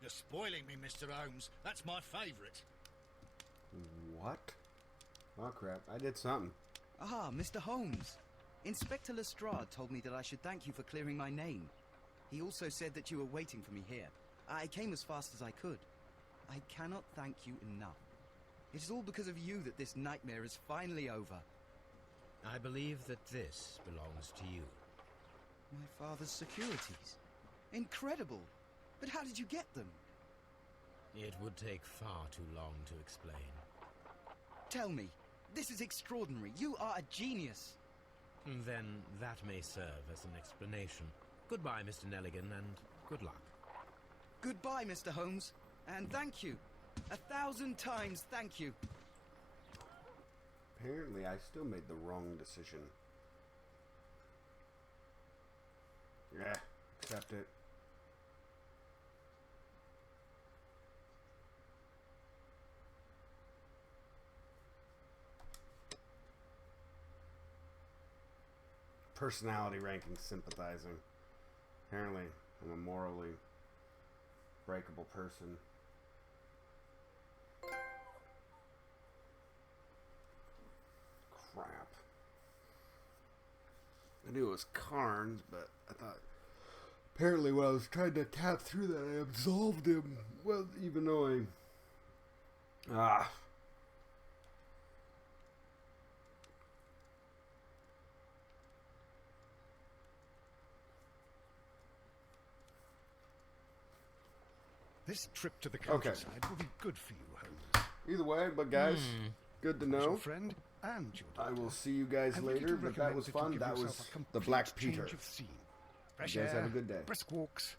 You're spoiling me, Mr. Holmes. That's my favourite. What? Oh, crap. I did something. Ah, Mr. Holmes. Inspector Lestrade told me that I should thank you for clearing my name. He also said that you were waiting for me here. I came as fast as I could. I cannot thank you enough. It is all because of you that this nightmare is finally over. I believe that this belongs to you. My father's securities. Incredible. But how did you get them? It would take far too long to explain. Tell me. This is extraordinary. You are a genius. Then that may serve as an explanation. Goodbye, Mr. Nelligan, and good luck. Goodbye, Mr. Holmes. And thank you. 1,000 times thank you. Apparently, I still made the wrong decision. Yeah, accept it. Personality ranking sympathizing. Apparently, I'm a morally breakable person. Crap. I knew it was Carnes, but I thought... Apparently when I was trying to tap through that, I absolved him. Well, even though I... This trip to the countryside will be good for you, Holmes. Either way, but guys, good to know. Your friend and your daughter. I will see you guys And we later, do but that recommend was that you fun. give That yourself was a the complete Black Peter. change of scene. Fresh You guys air, have a good day. brisk walks,